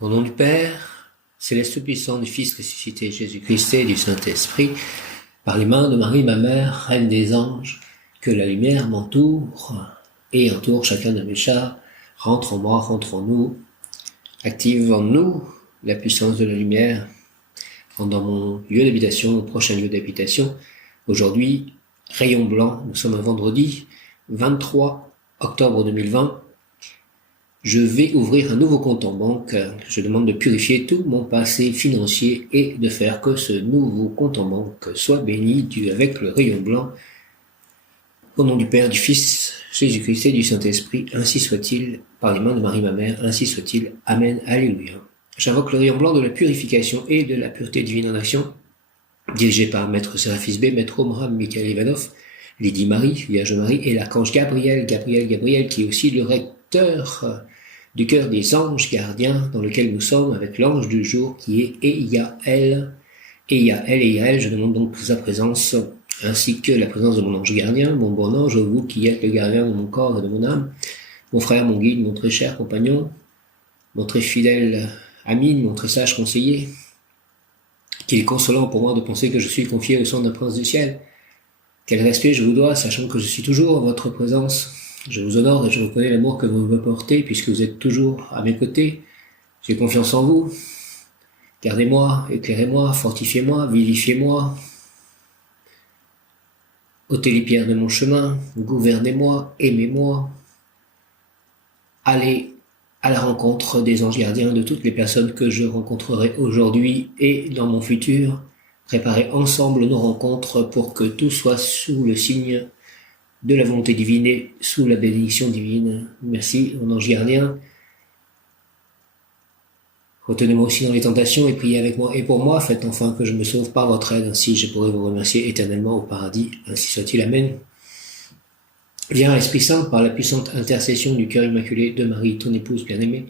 Au nom du Père, céleste puissant, du Fils ressuscité Jésus-Christ et du Saint-Esprit, par les mains de Marie, ma mère, Reine des anges, que la lumière m'entoure et entoure chacun de mes chars, rentre en moi, rentre en nous, active en nous la puissance de la lumière, dans mon lieu d'habitation, mon prochain lieu d'habitation. Aujourd'hui, rayon blanc, nous sommes un vendredi 23 octobre 2020. Je vais ouvrir un nouveau compte en banque. Je demande de purifier tout mon passé financier et de faire que ce nouveau compte en banque soit béni avec le rayon blanc. Au nom du Père, du Fils, Jésus-Christ et du Saint-Esprit, ainsi soit-il, par les mains de Marie ma mère, ainsi soit-il. Amen. Alléluia. J'invoque le rayon blanc de la purification et de la pureté divine en action, dirigé par Maître Séraphis B, Maître Omram Michael Ivanov, Lydie Marie, Vierge Marie et l'archange Gabriel, qui est aussi le recteur du cœur des anges gardiens dans lequel nous sommes avec l'ange du jour qui est Eiaël. Eiaël, je demande donc sa présence ainsi que la présence de mon ange gardien, mon bon ange, vous qui êtes le gardien de mon corps et de mon âme, mon frère, mon guide, mon très cher compagnon, mon très fidèle ami, mon très sage conseiller, qu'il est consolant pour moi de penser que je suis confié au sein d'un prince du ciel. Quel respect je vous dois, sachant que je suis toujours en votre présence. Je vous honore et je reconnais l'amour que vous me portez, puisque vous êtes toujours à mes côtés. J'ai confiance en vous. Gardez-moi, éclairez-moi, fortifiez-moi, vivifiez-moi. ôtez les pierres de mon chemin, gouvernez-moi, aimez-moi. Allez à la rencontre des anges gardiens de toutes les personnes que je rencontrerai aujourd'hui et dans mon futur. Préparez ensemble nos rencontres pour que tout soit sous le signe de la volonté divine et sous la bénédiction divine. Merci, mon ange gardien. Retenez-moi aussi dans les tentations et priez avec moi et pour moi. Faites enfin que je me sauve par votre aide, ainsi je pourrai vous remercier éternellement au paradis. Ainsi soit-il. Amen. Viens, Esprit Saint, par la puissante intercession du cœur immaculé de Marie, ton épouse bien-aimée,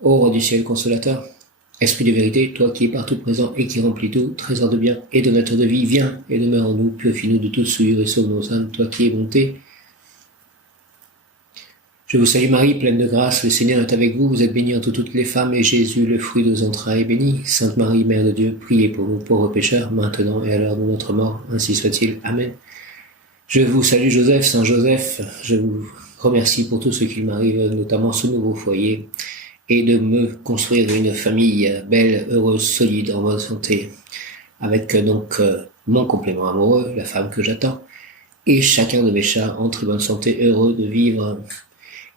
ô roi du ciel consolateur, Esprit de vérité, toi qui es partout présent et qui remplis tout, trésor de bien et donateur de vie, viens et demeure en nous, purifie-nous de toute souillure et sauve nos âmes, toi qui es bonté. Je vous salue Marie, pleine de grâce, le Seigneur est avec vous, vous êtes bénie entre toutes les femmes, et Jésus, le fruit de vos entrailles, est béni. Sainte Marie, Mère de Dieu, priez pour nous pauvres pécheurs, maintenant et à l'heure de notre mort, ainsi soit-il. Amen. Je vous salue Joseph, Saint Joseph, je vous remercie pour tout ce qu'il m'arrive, notamment ce nouveau foyer, et de me construire une famille belle, heureuse, solide, en bonne santé, avec donc mon complément amoureux, la femme que j'attends, et chacun de mes chats en très bonne santé, heureux de vivre,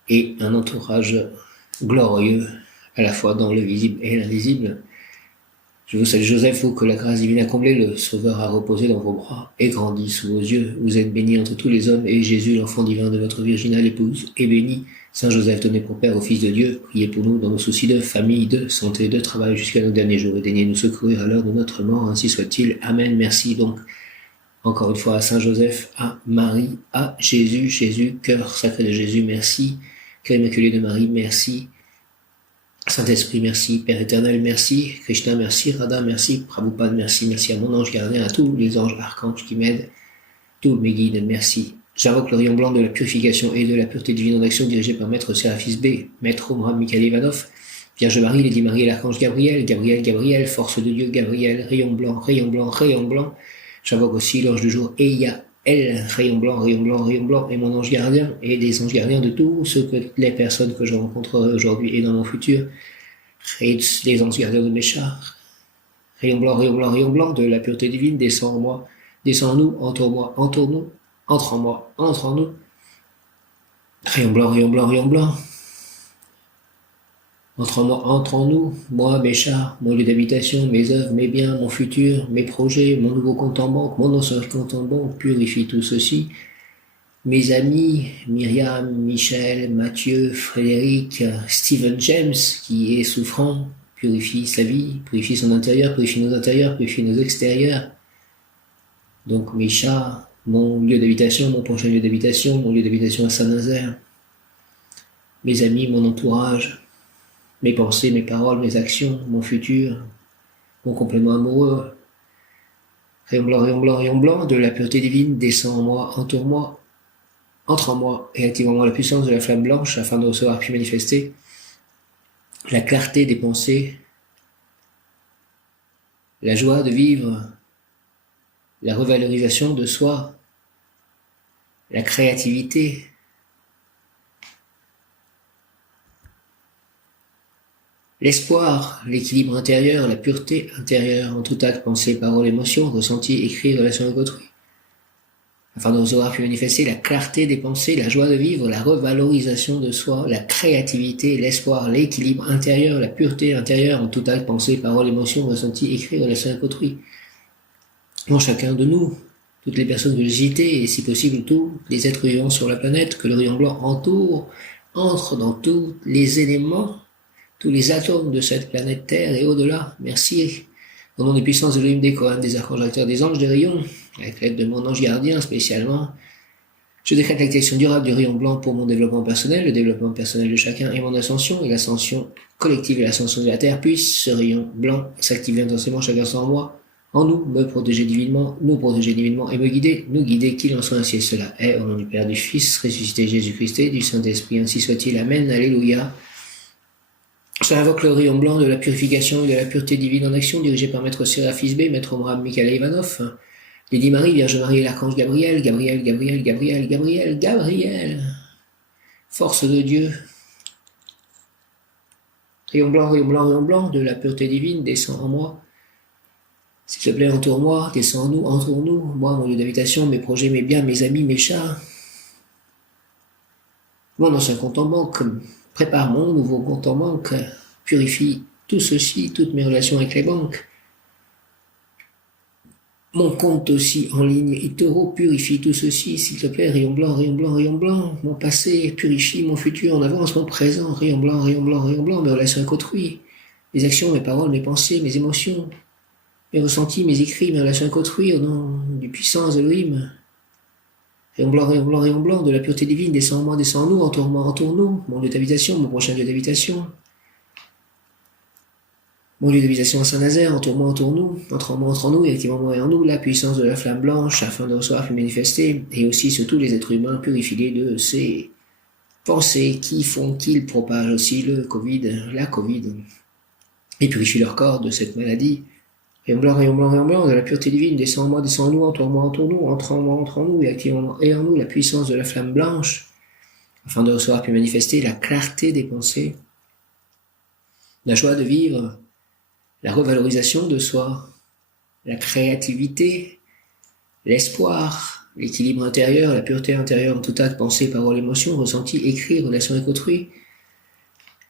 et un entourage glorieux, à la fois dans le visible et l'invisible. Je vous salue Joseph, vous que la grâce divine a comblé, le Sauveur a reposé dans vos bras et grandi sous vos yeux. Vous êtes béni entre tous les hommes, et Jésus, l'enfant divin de votre virginale épouse, est béni. Saint Joseph, donné pour Père au Fils de Dieu, priez pour nous dans nos soucis de famille, de santé, de travail, jusqu'à nos derniers jours, et daignez nous secourir à l'heure de notre mort, ainsi soit-il. Amen. Merci donc, encore une fois, à Saint Joseph, à Marie, à Jésus, cœur sacré de Jésus, merci. Cœur immaculé de Marie, merci. Saint-Esprit, merci. Père éternel, merci. Krishna, merci. Radha, merci. Prabhupada, merci. Merci à mon ange gardien, à tous les anges archanges qui m'aident, tous mes guides, merci. J'invoque le rayon blanc de la purification et de la pureté divine en action dirigé par Maître Séraphis B, Maître Omram Michael Ivanov, Vierge Marie, Lydie Marie et l'archange Gabriel, Gabriel, force de Dieu, Gabriel, rayon blanc, rayon blanc, rayon blanc. J'invoque aussi l'ange du jour, Eiaël, rayon blanc, rayon blanc, rayon blanc, et mon ange gardien, et des anges gardiens de tous les personnes que je rencontrerai aujourd'hui et dans mon futur, et les anges gardiens de mes chars. Rayon blanc, rayon blanc, rayon blanc, de la pureté divine, descend en moi, descend en nous, entoure-moi, entoure-nous, entre en moi, entre en nous. Rayon blanc, rayon blanc, rayon blanc. Entre en moi, entre en nous, moi, mes chars, mon lieu d'habitation, mes œuvres, mes biens, mon futur, mes projets, mon nouveau compte en banque, mon ancien compte en banque, purifie tout ceci. Mes amis, Myriam, Michel, Mathieu, Frédéric, Stephen James, qui est souffrant, purifie sa vie, purifie son intérieur, purifie nos intérieurs, purifie nos extérieurs. Donc mes chats, mon lieu d'habitation, mon prochain lieu d'habitation, mon lieu d'habitation à Saint-Nazaire, mes amis, mon entourage, mes pensées, mes paroles, mes actions, mon futur, mon complément amoureux. Rayon blanc, rayon blanc, rayon blanc, de la pureté divine, descend en moi, entoure-moi, entre en moi et active en moi la puissance de la flamme blanche afin de recevoir puis manifester la clarté des pensées, la joie de vivre, la revalorisation de soi, la créativité, l'espoir, l'équilibre intérieur, la pureté intérieure en tout acte, pensée, parole, émotion, ressenti, écrit, relation avec autrui. Afin de recevoir puis manifester la clarté des pensées, la joie de vivre, la revalorisation de soi, la créativité, l'espoir, l'équilibre intérieur, la pureté intérieure en tout acte, pensée, parole, émotion, ressenti, écrit, relation avec autrui. En chacun de nous, toutes les personnes que j'ai citées, et si possible tous les êtres vivants sur la planète, que le rayon blanc entoure, entre dans tous les éléments, tous les atomes de cette planète Terre et au-delà. Merci. Au nom des puissances de l'Elohim, des Kohanes, des archanges acteurs, des anges, des rayons, avec l'aide de mon ange gardien spécialement, je décrète l'activation durable du rayon blanc pour mon développement personnel, le développement personnel de chacun et mon ascension et l'ascension collective et l'ascension de la Terre. Puisse ce rayon blanc s'activer intensément chaque instant en moi, en nous, me protéger divinement, nous protéger divinement et me guider, nous guider, qu'il en soit ainsi et cela est, au nom du Père, du Fils, ressuscité Jésus-Christ et du Saint-Esprit, ainsi soit-il. Amen. Alléluia. Ça invoque le rayon blanc de la purification et de la pureté divine en action, dirigé par Maître Séraphis B, Maître Omram Mikhaël Ivanov, Lady Marie, Vierge Marie et l'Archange Gabriel, Gabriel, Gabriel, Gabriel, Gabriel, Gabriel, force de Dieu. Rayon blanc, rayon blanc, rayon blanc de la pureté divine, descend en moi. S'il te plaît, entoure-moi, descends en nous, entoure-nous, moi, mon lieu d'habitation, mes projets, mes biens, mes amis, mes chats. Mon ancien compte en banque, prépare mon nouveau compte en banque, purifie tout ceci, toutes mes relations avec les banques. Mon compte aussi en ligne eToro, purifie tout ceci, s'il te plaît, rayon blanc, rayon blanc, rayon blanc. Mon passé, purifie mon futur en avance, mon présent, rayon blanc, rayon blanc, rayon blanc, mes relations avec autrui, mes actions, mes paroles, mes pensées, mes émotions, mes ressentis, mes écrits, mes relations avec autrui, au nom du puissance d'Elohim. Rayon blanc, rayon blanc, rayon blanc, de la pureté divine, descend en moi, descend en nous, entoure-moi, entoure-nous, mon lieu d'habitation, mon prochain lieu d'habitation. Mon lieu d'habitation à Saint-Nazaire, entoure-moi, entoure-nous, entre en moi, entre en nous, et activons-moi et en nous la puissance de la flamme blanche, afin de recevoir puis manifester, et aussi sur tous les êtres humains, purifiés de ces pensées qui font qu'ils propagent aussi le Covid, la Covid, et purifient leur corps de cette maladie. Rayon blanc, rayon blanc, rayon blanc, de la pureté divine, descend en moi, descend en nous, entoure-moi, entoure-nous, entre en moi, entre en nous, et activons-moi et en nous la puissance de la flamme blanche, afin de recevoir puis manifester la clarté des pensées, la joie de vivre, la revalorisation de soi, la créativité, l'espoir, l'équilibre intérieur, la pureté intérieure en tout acte, pensée, parole, émotion, ressenti, écrit, relation avec autrui.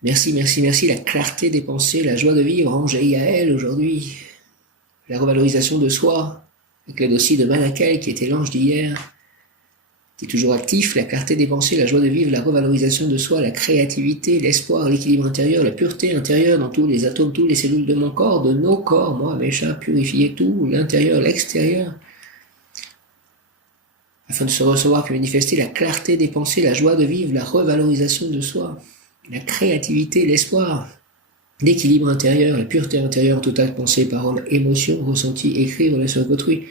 Merci, merci, merci, la clarté des pensées, la joie de vivre, ange et Yaël aujourd'hui, la revalorisation de soi, avec l'aide aussi de Manakel qui était l'ange d'hier, qui est toujours actif, la clarté des pensées, la joie de vivre, la revalorisation de soi, la créativité, l'espoir, l'équilibre intérieur, la pureté intérieure dans tous les atomes, toutes les cellules de mon corps, de nos corps, moi, mes chats, purifier tout, l'intérieur, l'extérieur, afin de se recevoir puis manifester la clarté des pensées, la joie de vivre, la revalorisation de soi, la créativité, l'espoir, l'équilibre intérieur, la pureté intérieure, tout acte, pensée, parole, émotion, ressenti, écrit, relation avec autrui.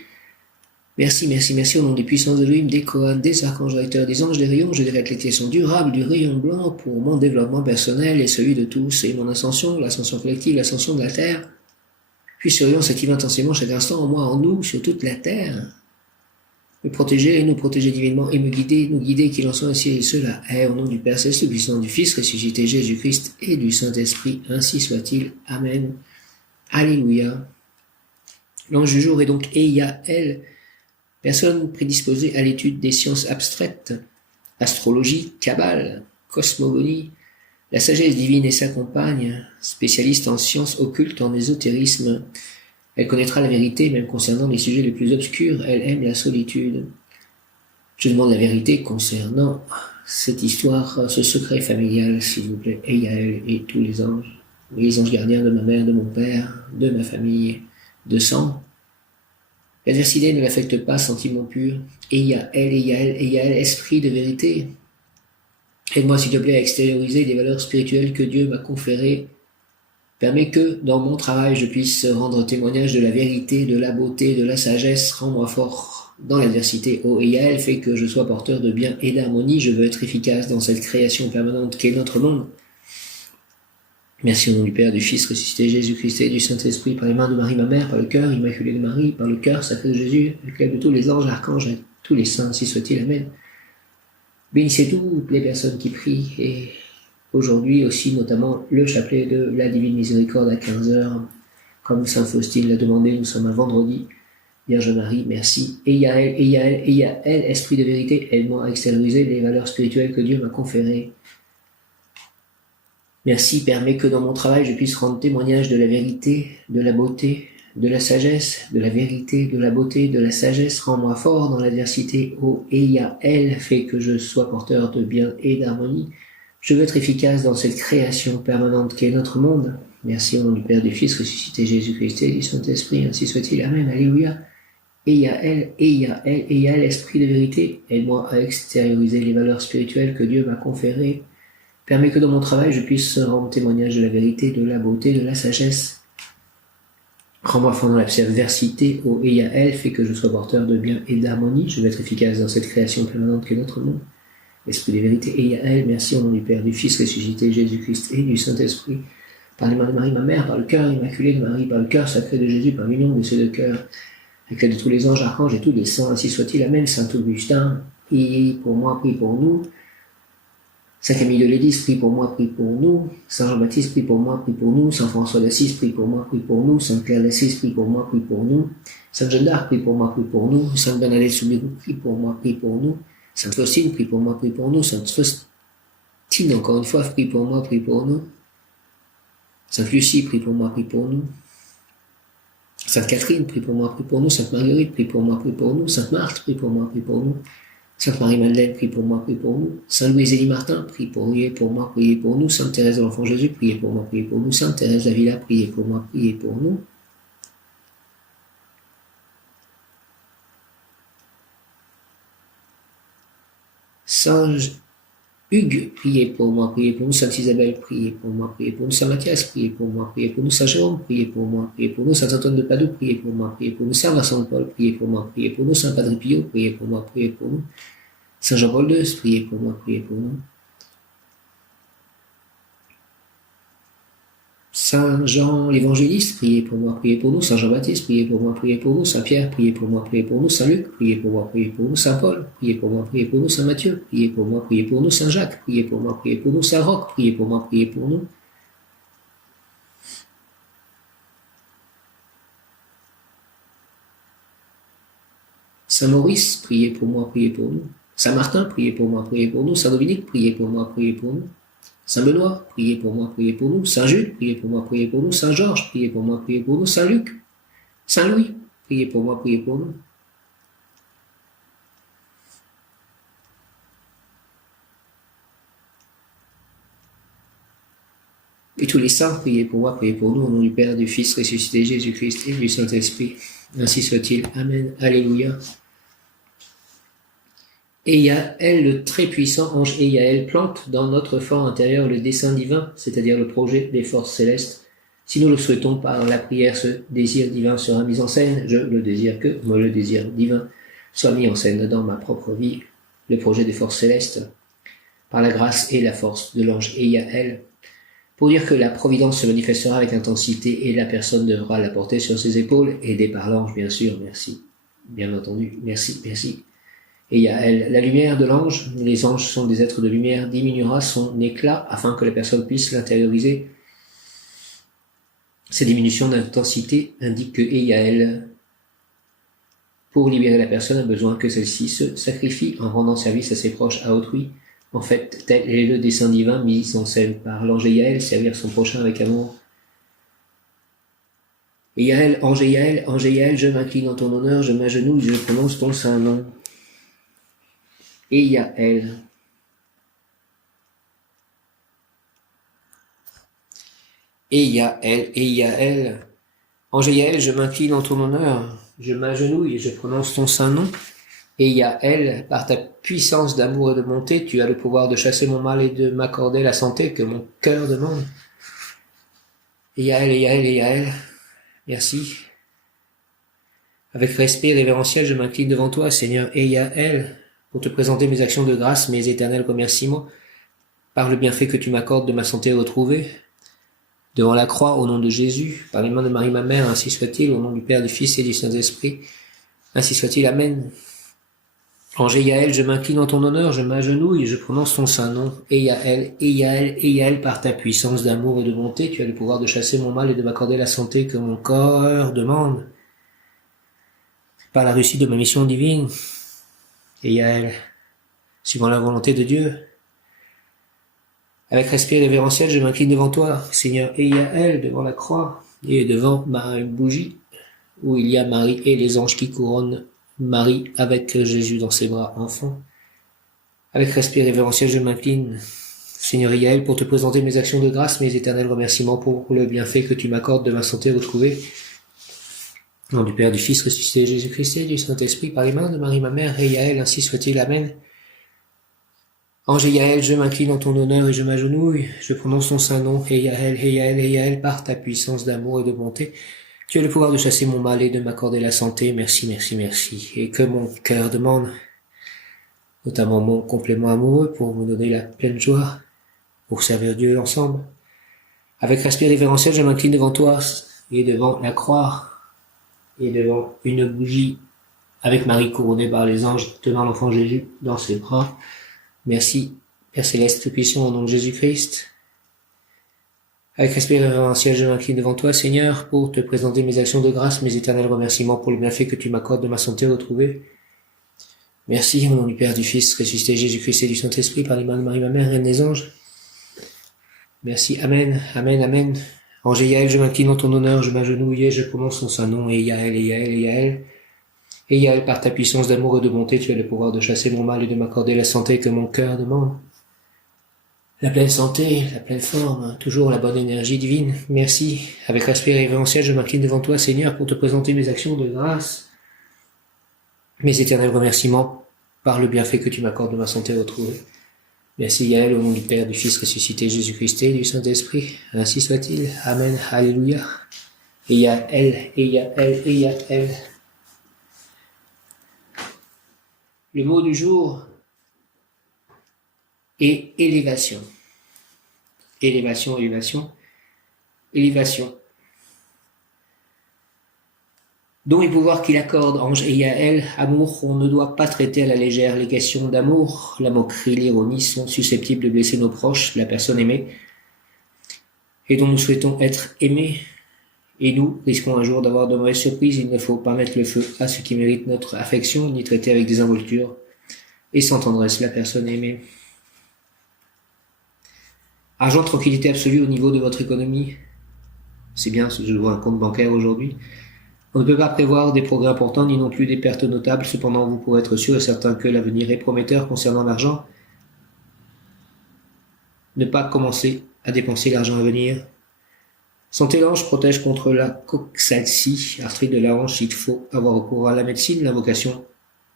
Merci, merci, merci, au nom des puissances de l'Elohim, des Kohanes, des archanges recteurs, des anges, des rayons, je décrète l'activation durable du rayon blanc pour mon développement personnel et celui de tous, et mon ascension, l'ascension collective, l'ascension de la Terre. Puis ce rayon s'active intensément chaque instant en moi, en nous, sur toute la Terre. Me protéger, nous protéger divinement et me guider, qu'il en soit ainsi et cela est, au nom du Père Céleste, puissant du Fils, ressuscité Jésus-Christ et du Saint-Esprit, ainsi soit-il. Amen. Alléluia. L'ange du jour est donc Eyaël, personne prédisposée à l'étude des sciences abstraites, astrologie, kabbale, cosmogonie, la sagesse divine et sa compagne, spécialiste en sciences occultes, en ésotérisme. Elle connaîtra la vérité, même concernant les sujets les plus obscurs. Elle aime la solitude. Je demande la vérité concernant cette histoire, ce secret familial, s'il vous plaît, Eyaël et tous les anges, les anges gardiens de ma mère, de mon père, de ma famille, de sang. L'adversité ne l'affecte pas, sentiment pur. Eyaël, esprit de vérité. Aide-moi, s'il te plaît, à extérioriser les valeurs spirituelles que Dieu m'a conférées. Permets que, dans mon travail, je puisse rendre témoignage de la vérité, de la beauté, de la sagesse. Rends-moi fort dans l'adversité. Oh, Eyaël, fais que je sois porteur de bien et d'harmonie. Je veux être efficace dans cette création permanente qu'est notre monde. Merci au nom du Père, du Fils ressuscité, Jésus-Christ et du Saint-Esprit, par les mains de Marie, ma mère, par le cœur immaculé de Marie, par le cœur sacré de Jésus, avec l'aide de tous les anges, archanges, et tous les saints, ainsi soit-il. Amen. Bénissez toutes les personnes qui prient, et aujourd'hui aussi, notamment, le chapelet de la Divine Miséricorde à 15h, comme Saint Faustine l'a demandé, nous sommes un vendredi. Vierge Marie, merci. Et il y a elle, esprit de vérité, aide-moi à extérioriser les valeurs spirituelles que Dieu m'a conférées. Merci, permets que dans mon travail, je puisse rendre témoignage de la vérité, de la beauté, de la sagesse, de la vérité, de la beauté, de la sagesse. Rends-moi fort dans l'adversité. Oh, elle fait que je sois porteur de bien et d'harmonie. Je veux être efficace dans cette création permanente qu'est notre monde. Merci au nom du Père, du Fils ressuscité, Jésus-Christ et du Saint-Esprit. Ainsi soit-il. Amen. Alléluia. Et il y a elle, esprit de vérité. Aide-moi à extérioriser les valeurs spirituelles que Dieu m'a conférées. Permets que dans mon travail, je puisse rendre témoignage de la vérité, de la beauté, de la sagesse. Rends-moi fort dans l'adversité. Oh, et il y a elle, fait que je sois porteur de bien et d'harmonie. Je veux être efficace dans cette création permanente qu'est notre monde. Esprit de vérité. Et il y a elle, merci au nom du Père, du Fils ressuscité, Jésus-Christ et du Saint-Esprit. Par les mains de Marie, ma mère, par le cœur immaculé de Marie, par le cœur sacré de Jésus, par l'union de ces deux cœurs, avec l'aide de tous les anges, archanges et tous les saints, ainsi soit-il. Amen. Saint Augustin, prie pour moi, prie pour nous. Saint Camille de Lédis, prie pour moi, prie pour nous. Saint Jean-Baptiste, prie pour moi, prie pour nous. Saint François d'Assise, prie pour moi, prie pour nous. Sainte Claire d'Assise, prie pour moi, prie pour nous. Sainte Jeanne d'Arc, prie pour moi, prie pour nous. Sainte Bernadette Soubirous, prie pour moi, prie pour nous. Sainte Faustine, prie pour moi, prie pour nous. Sainte Faustine, encore une fois, prie pour moi, prie pour nous. Sainte Lucie, prie pour moi, prie pour nous. Sainte Catherine, prie pour moi, prie pour nous. Sainte Marguerite, prie pour moi, prie pour nous. Sainte Marthe, prie pour moi, prie pour nous. Sainte Marie-Madeleine, prie pour moi, prie pour nous. Saint Louis-Élie Martin, priez pour moi, priez pour nous. Sainte Thérèse de l'Enfant Jésus, priez pour moi, priez pour nous. Sainte Thérèse d'Avila, priez pour moi, priez pour nous. Saint Hugues, priez pour moi, priez pour nous. Sainte Isabelle, priez pour moi, priez pour nous. Saint Matthias, priez pour moi, priez pour nous. Saint Jérôme, priez pour moi, priez pour nous. Saint Antoine de Padoue, priez pour moi, priez pour nous. Saint Vincent de Paul, priez pour moi, priez pour nous. Saint Padre Pio, priez pour moi, priez pour nous. Saint Jean-Paul II, priez pour moi, priez pour nous. Saint Jean l'Évangéliste, priez pour moi, priez pour nous. Saint Jean-Baptiste, priez pour moi, priez pour nous. Saint Pierre, priez pour moi, priez pour nous. Saint Luc, priez pour moi, priez pour nous. Saint Paul, priez pour moi, priez pour nous. Saint Matthieu, priez pour moi, priez pour nous. Saint Jacques, priez pour moi, priez pour nous. Saint Roch, priez pour moi, priez pour nous. Saint Maurice, priez pour moi, priez pour nous. Saint Martin, priez pour moi, priez pour nous. Saint Dominique, priez pour moi, priez pour nous. Saint Benoît, priez pour moi, priez pour nous. Saint Jude, priez pour moi, priez pour nous. Saint Georges, priez pour moi, priez pour nous. Saint Luc, Saint Louis, priez pour moi, priez pour nous. Et tous les saints, priez pour moi, priez pour nous, au nom du Père, du Fils ressuscité, Jésus-Christ et du Saint-Esprit. Ainsi soit-il. Amen. Alléluia. Et Yaël, le très puissant ange Yaël, plante dans notre fort intérieur le dessein divin, c'est-à-dire le projet des forces célestes. Si nous le souhaitons par la prière, ce désir divin sera mis en scène. Je le désire que, moi le désir divin, soit mis en scène dans ma propre vie, le projet des forces célestes, par la grâce et la force de l'ange Yaël, pour dire que la providence se manifestera avec intensité et la personne devra la porter sur ses épaules, aidée par l'ange, bien sûr, merci. Bien entendu, merci, merci. Et Yaël, la lumière de l'ange, les anges sont des êtres de lumière, diminuera son éclat afin que la personne puisse l'intérioriser. Ces diminutions d'intensité indiquent que Yaël, pour libérer la personne, a besoin que celle-ci se sacrifie en rendant service à ses proches, à autrui. En fait, tel est le dessein divin mis en scène par l'ange Yaël, servir son prochain avec amour. Et Yaël, ange Yaël, je m'incline en ton honneur, je m'agenouille, je prononce ton saint nom. Et Yaël. Et Yaël. Ange Yaël, je m'incline en ton honneur, je m'agenouille et je prononce ton saint nom. Et Yaël, par ta puissance d'amour et de bonté, tu as le pouvoir de chasser mon mal et de m'accorder la santé que mon cœur demande. Et Yaël. Merci. Avec respect révérentiel, je m'incline devant toi, Seigneur. Et Yaël, pour te présenter mes actions de grâce, mes éternels remerciements, par le bienfait que tu m'accordes de ma santé retrouvée, devant la croix, au nom de Jésus, par les mains de Marie ma mère, ainsi soit-il, au nom du Père, du Fils et du Saint-Esprit, ainsi soit-il, Amen. Ange Yaël, je m'incline en ton honneur, je m'agenouille et je prononce ton saint nom. Et Yaël, par ta puissance d'amour et de bonté, tu as le pouvoir de chasser mon mal et de m'accorder la santé que mon corps demande. Par la réussite de ma mission divine, et Yaël, suivant la volonté de Dieu, avec respect révérentiel, je m'incline devant toi, Seigneur, et Yaël, devant la croix, et devant ma bougie, où il y a Marie et les anges qui couronnent Marie avec Jésus dans ses bras enfant. Avec respect révérentiel, je m'incline, Seigneur Yaël, pour te présenter mes actions de grâce, mes éternels remerciements pour le bienfait que tu m'accordes de ma santé retrouvée. Au nom du Père, du Fils ressuscité, Jésus-Christ et du Saint-Esprit, par les mains de Marie ma mère, et Yaël, ainsi soit-il, Amen. Ange Yaël, je m'incline en ton honneur et je m'agenouille, je prononce ton saint nom, et Yaël, par ta puissance d'amour et de bonté, tu as le pouvoir de chasser mon mal et de m'accorder la santé, merci, et que mon cœur demande, notamment mon complément amoureux pour me donner la pleine joie, pour servir Dieu ensemble. Avec respect révérentiel, je m'incline devant toi, et devant la croix, et devant une bougie, avec Marie couronnée par les anges, tenant l'enfant Jésus dans ses bras. Merci, Père Céleste Tout-Puissant, au nom de Jésus-Christ. Avec respect révérentiel, je m'incline devant toi, Seigneur, pour te présenter mes actions de grâce, mes éternels remerciements pour le bienfait que tu m'accordes de ma santé retrouvée. Merci, au nom du Père, du Fils, ressuscité Jésus-Christ et du Saint-Esprit, par les mains de Marie, ma mère, Reine des anges. Merci, Amen. Ange Yaël, je m'incline en ton honneur, je m'agenouille, je prononce ton saint nom, et Yaël, par ta puissance d'amour et de bonté, tu as le pouvoir de chasser mon mal et de m'accorder la santé que mon cœur demande. La pleine santé, la pleine forme, toujours la bonne énergie divine. Merci. Avec respect révérentiel, je m'incline devant toi, Seigneur, pour te présenter mes actions de grâce, mes éternels remerciements par le bienfait que tu m'accordes de ma santé retrouvée. Merci Yaël, au nom du Père, du Fils ressuscité, Jésus-Christ et du Saint-Esprit. Ainsi soit-il. Amen. Alléluia. Et Yaël. Le mot du jour est élévation. Élévation. Dont et pouvoir qu'il accorde, Ange et Yaël, amour, on ne doit pas traiter à la légère les questions d'amour. La moquerie, l'ironie sont susceptibles de blesser nos proches, la personne aimée, et dont nous souhaitons être aimés. Et nous risquons un jour d'avoir de mauvaises surprises. Il ne faut pas mettre le feu à ce qui mérite notre affection, ni traiter avec désinvolture et sans tendresse la personne aimée. Argent, tranquillité absolue au niveau de votre économie. C'est bien, je vois un compte bancaire aujourd'hui. On ne peut pas prévoir des progrès importants, ni non plus des pertes notables. Cependant, vous pourrez être sûr et certain que l'avenir est prometteur concernant l'argent. Ne pas commencer à dépenser l'argent à venir. Santé, l'ange protège contre la coxalcie, arthrite de la hanche. Il faut avoir recours à la médecine. L'invocation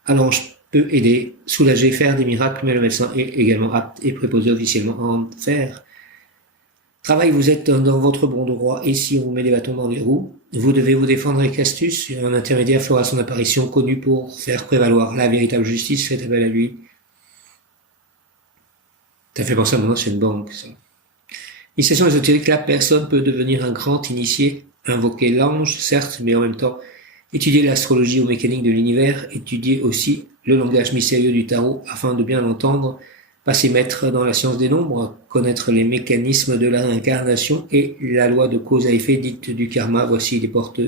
à l'ange peut aider, soulager, faire des miracles, mais le médecin est également apte et préposé officiellement à en faire. Travail, vous êtes dans votre bon droit, et si on vous met des bâtons dans les roues, vous devez vous défendre avec astuce. Un intermédiaire fera son apparition, connu pour faire prévaloir la véritable justice. Faites appel à lui. T'as fait penser à mon ancienne banque, ça. Initiation ésotérique, la personne peut devenir un grand initié, invoquer l'ange, certes, mais en même temps, étudier l'astrologie ou mécanique de l'univers, étudier aussi le langage mystérieux du tarot afin de bien l'entendre, passer maître dans la science des nombres, connaître les mécanismes de la réincarnation et la loi de cause à effet dite du karma. Voici les portes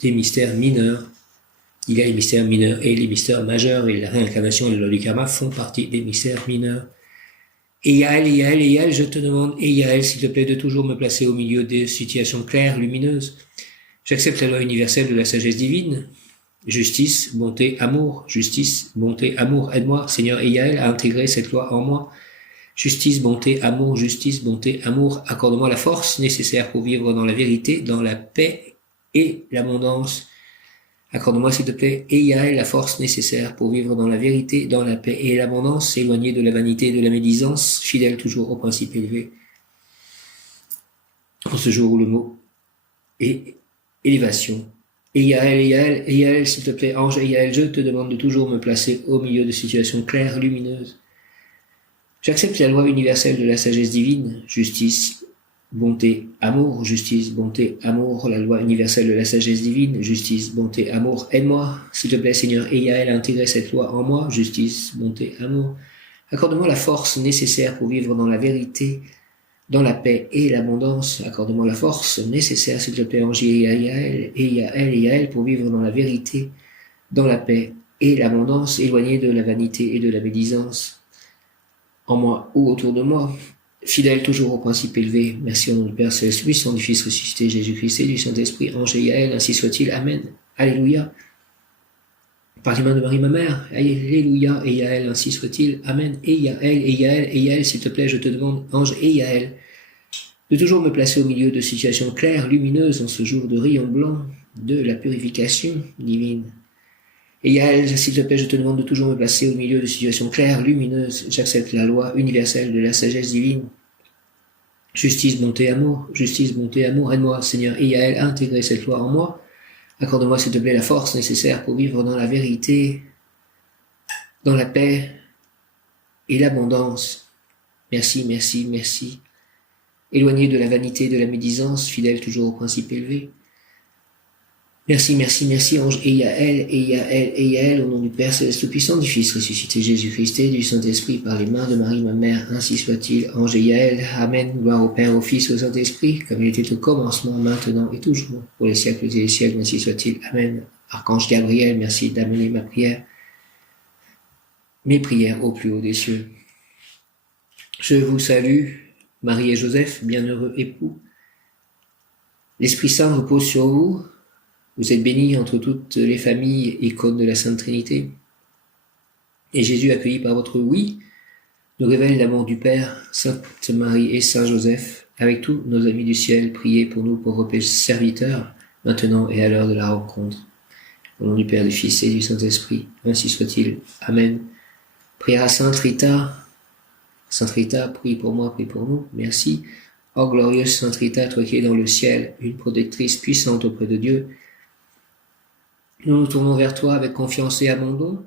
des mystères mineurs. Il y a les mystères mineurs et les mystères majeurs, et la réincarnation et la loi du karma font partie des mystères mineurs. Et Yaël, je te demande, et Yaël, s'il te plaît, de toujours me placer au milieu des situations claires, lumineuses. J'accepte la loi universelle de la sagesse divine. Justice, bonté, amour. Justice, bonté, amour. Aide-moi, Seigneur et Yaël, à intégrer cette loi en moi. Justice, bonté, amour. Justice, bonté, amour. Accorde-moi la force nécessaire pour vivre dans la vérité, dans la paix et l'abondance. Accorde-moi, s'il te plaît, et Yaël, la force nécessaire pour vivre dans la vérité, dans la paix et l'abondance, éloigné de la vanité et de la médisance, fidèle toujours au principe élevé. En ce jour où le mot est élévation. Et Yaël, s'il te plaît, ange et Yaël, je te demande de toujours me placer au milieu de situations claires, lumineuses. J'accepte la loi universelle de la sagesse divine, justice, bonté, amour, justice, bonté, amour, la loi universelle de la sagesse divine, justice, bonté, amour, aide-moi, s'il te plaît Seigneur, et à elle à intégrer cette loi en moi, justice, bonté, amour. Accorde-moi la force nécessaire pour vivre dans la vérité, dans la paix et l'abondance. Accorde-moi la force nécessaire, s'il te plaît, Ange, et à elle, pour vivre dans la vérité, dans la paix et l'abondance, éloigné de la vanité et de la médisance, en moi ou autour de moi. Fidèle toujours au principe élevé, merci au nom du Père Céleste puissant, du Fils ressuscité Jésus-Christ et du Saint-Esprit, Ange et Yaël, ainsi soit-il. Amen. Alléluia. Par les mains de Marie, ma mère, Alléluia, et Yaël, ainsi soit-il. Amen. Et Yaël, s'il te plaît, je te demande, Ange et Yaël, de toujours me placer au milieu de situations claires, lumineuses, en ce jour de rayon blanc, de la purification divine. Et Yaël, s'il te plaît, je te demande de toujours me placer au milieu de situations claires, lumineuses. J'accepte la loi universelle de la sagesse divine. Justice, bonté, amour. Justice, bonté, amour. Aide-moi, Seigneur, et Yaël, à intégrer cette loi en moi. Accorde-moi, s'il te plaît, la force nécessaire pour vivre dans la vérité, dans la paix et l'abondance. Merci, merci, merci. Éloigné de la vanité, de la médisance, fidèle toujours au principe élevé. Merci, merci, merci, Ange, et Yaël, au nom du Père Céleste Puissant, du Fils ressuscité Jésus-Christ et du Saint-Esprit, par les mains de Marie, ma mère, ainsi soit-il. Ange et Yaël, Amen, gloire au Père, au Fils, au Saint-Esprit, comme il était au commencement, maintenant et toujours, pour les siècles et les siècles, ainsi soit-il. Amen. Archange Gabriel, merci d'amener ma prière, mes prières au plus haut des cieux. Je vous salue, Marie et Joseph, bienheureux époux. L'Esprit Saint repose sur vous. Vous êtes bénis entre toutes les familles, icônes de la Sainte Trinité. Et Jésus, accueilli par votre oui, nous révèle l'amour du Père, Sainte Marie et Saint Joseph. Avec tous nos amis du ciel, priez pour nous pauvres serviteurs, maintenant et à l'heure de la rencontre. Au nom du Père, du Fils et du Saint-Esprit, ainsi soit-il. Amen. Prière à Sainte Rita. Sainte Rita, prie pour moi, prie pour nous. Merci. Ô glorieuse Sainte Rita, toi qui es dans le ciel, une protectrice puissante auprès de Dieu, nous nous tournons vers toi avec confiance et abandon.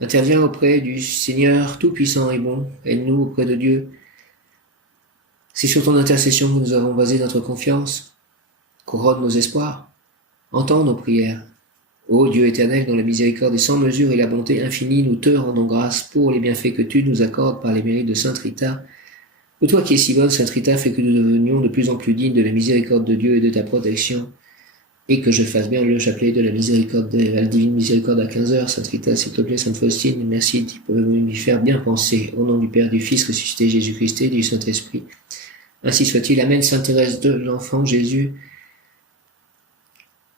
Interviens auprès du Seigneur tout-puissant et bon. Aide-nous auprès de Dieu. C'est sur ton intercession que nous avons basé notre confiance. Couronne nos espoirs. Entends nos prières. Ô Dieu éternel, dont la miséricorde est sans mesure et la bonté infinie, nous te rendons grâce pour les bienfaits que tu nous accordes par les mérites de Sainte Rita. Que toi qui es si bonne, Sainte Rita, fais que nous devenions de plus en plus dignes de la miséricorde de Dieu et de ta protection. Et que je fasse bien le chapelet de la miséricorde, de la divine miséricorde à 15h. Sainte Rita, s'il te plaît, Sainte Faustine, merci de m'y faire bien penser. Au nom du Père, du Fils ressuscité Jésus-Christ et du Saint-Esprit. Ainsi soit-il. Amen. Sainte Thérèse de l'Enfant Jésus.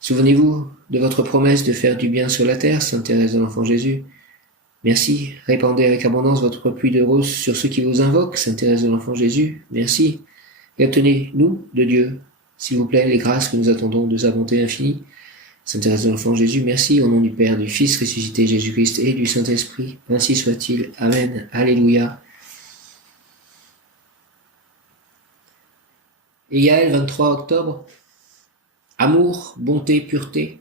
Souvenez-vous de votre promesse de faire du bien sur la terre, Sainte Thérèse de l'Enfant Jésus. Merci. Répandez avec abondance votre pluie de roses sur ceux qui vous invoquent, Sainte Thérèse de l'Enfant Jésus. Merci. Et obtenez-nous de Dieu, s'il vous plaît, les grâces que nous attendons de sa bonté infinie. Sainte Thérèse de l'Enfant Jésus, merci, au nom du Père, du Fils ressuscité Jésus-Christ et du Saint-Esprit. Ainsi soit-il. Amen. Alléluia. Et Yaël, 23 octobre. Amour, bonté, pureté.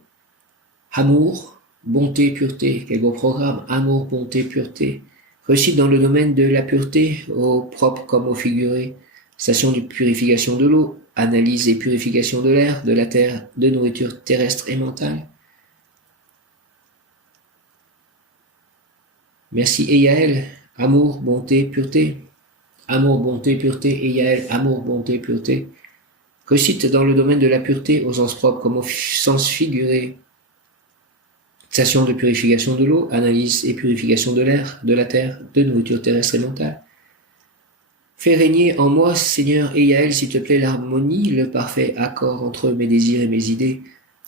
Amour, bonté, pureté. Quel beau programme. Amour, bonté, pureté. Réussite dans le domaine de la pureté, au propre comme au figuré. Station de purification de l'eau, analyse et purification de l'air, de la terre, de nourriture terrestre et mentale. Merci et Yaël, amour, bonté, pureté. Amour, bonté, pureté et Yaël, amour, bonté, pureté. Réussite dans le domaine de la pureté, au sens propre comme au sens figuré. Station de purification de l'eau, analyse et purification de l'air, de la terre, de nourriture terrestre et mentale. Fais régner en moi, Seigneur et Yaël, s'il te plaît, l'harmonie, le parfait accord entre mes désirs et mes idées,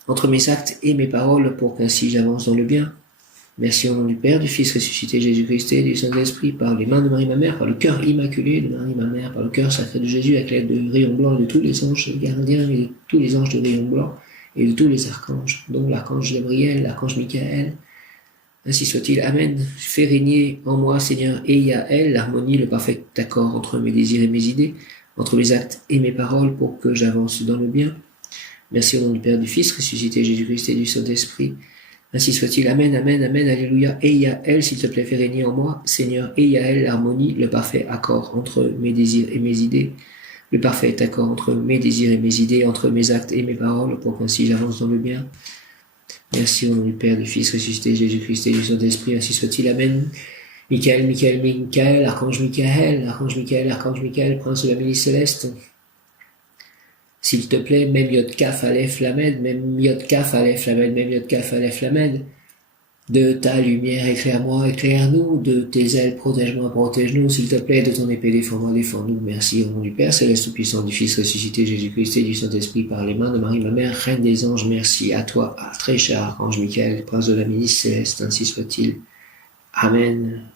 entre mes actes et mes paroles, pour qu'ainsi j'avance dans le bien. Merci au nom du Père, du Fils ressuscité Jésus-Christ et du Saint-Esprit, par les mains de Marie ma mère, par le cœur immaculé de Marie ma mère, par le cœur sacré de Jésus, avec l'aide de rayon blanc de tous les anges gardiens et de tous les anges de rayon blanc, et de tous les archanges, dont l'archange Gabriel, l'archange Michael. Ainsi soit-il. Amen. Fais régner en moi, Seigneur, et Yaël, l'harmonie, le parfait accord entre mes désirs et mes idées, entre mes actes et mes paroles, pour que j'avance dans le bien. Merci au nom du Père, du Fils, ressuscité Jésus-Christ et du Saint-Esprit. Ainsi soit-il. Amen, amen, amen, alléluia. Et Yaël, s'il te plaît, fais régner en moi, Seigneur, et Yaël, l'harmonie, le parfait accord entre mes désirs et mes idées, le parfait accord entre mes désirs et mes idées, entre mes actes et mes paroles, pour qu'ainsi j'avance dans le bien. Merci au nom du Père, du Fils ressuscité, Jésus-Christ et du Saint-Esprit, ainsi soit-il. Amen. Michael, Michael, Michael, Archange Michael, Archange Michael, Archange Michael, Prince de la milice céleste. S'il te plaît, même Yod Kaf Aleph Lamed, même Yod Kaf Aleph Lamed, même Yod Kaf Aleph Lamed. De ta lumière, éclaire-moi, éclaire-nous. De tes ailes, protège-moi, protège-nous. S'il te plaît, de ton épée, défends-moi, défends-nous. Merci au nom du Père céleste tout-puissant, du Fils ressuscité, Jésus-Christ et du Saint-Esprit par les mains de Marie, ma mère, Reine des anges. Merci à toi, à très cher Archange Michael, Prince de la milice céleste, ainsi soit-il. Amen.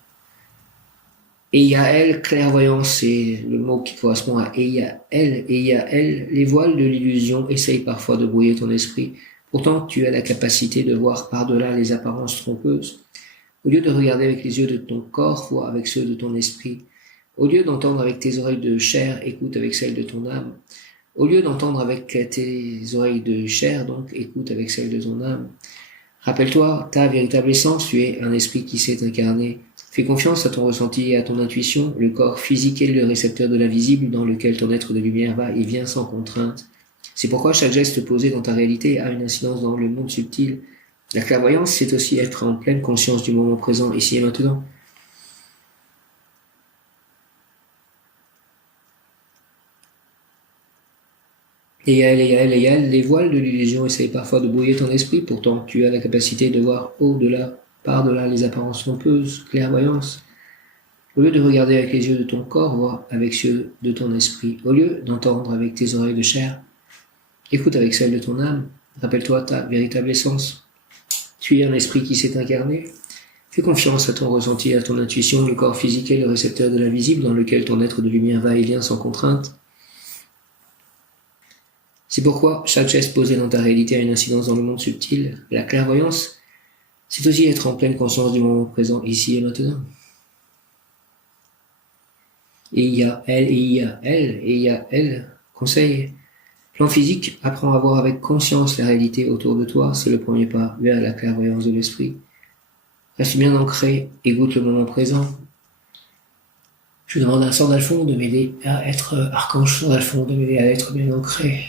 Eyael, clairvoyance, c'est le mot qui correspond à Eyael. Eyael, les voiles de l'illusion essayent parfois de brouiller ton esprit. Pourtant, tu as la capacité de voir par-delà les apparences trompeuses. Au lieu de regarder avec les yeux de ton corps, vois avec ceux de ton esprit. Au lieu d'entendre avec tes oreilles de chair, écoute avec celles de ton âme. Au lieu d'entendre avec tes oreilles de chair, donc, écoute avec celles de ton âme. Rappelle-toi, ta véritable essence, tu es un esprit qui s'est incarné. Fais confiance à ton ressenti et à ton intuition. Le corps physique est le récepteur de l'invisible dans lequel ton être de lumière va et vient sans contrainte. C'est pourquoi chaque geste posé dans ta réalité a une incidence dans le monde subtil. La clairvoyance, c'est aussi être en pleine conscience du moment présent, ici et maintenant. Et elle, les voiles de l'illusion essayent parfois de brouiller ton esprit, pourtant tu as la capacité de voir au-delà, par-delà les apparences trompeuses, clairvoyance. Au lieu de regarder avec les yeux de ton corps, vois avec ceux de ton esprit. Au lieu d'entendre avec tes oreilles de chair, écoute avec celle de ton âme. Rappelle-toi ta véritable essence. Tu es un esprit qui s'est incarné. Fais confiance à ton ressenti et à ton intuition. Le corps physique est le récepteur de l'invisible dans lequel ton être de lumière va et vient sans contrainte. C'est pourquoi chaque geste posé dans ta réalité a une incidence dans le monde subtil. La clairvoyance, c'est aussi être en pleine conscience du moment présent, ici et maintenant. Et il y a elle. Conseil. Plan physique, apprends à voir avec conscience la réalité autour de toi, c'est le premier pas vers la clairvoyance de l'esprit. Reste bien ancré et goûte le moment présent. Je demande à Sandalphon de m'aider à être archange Sandalphon, de m'aider à être bien ancré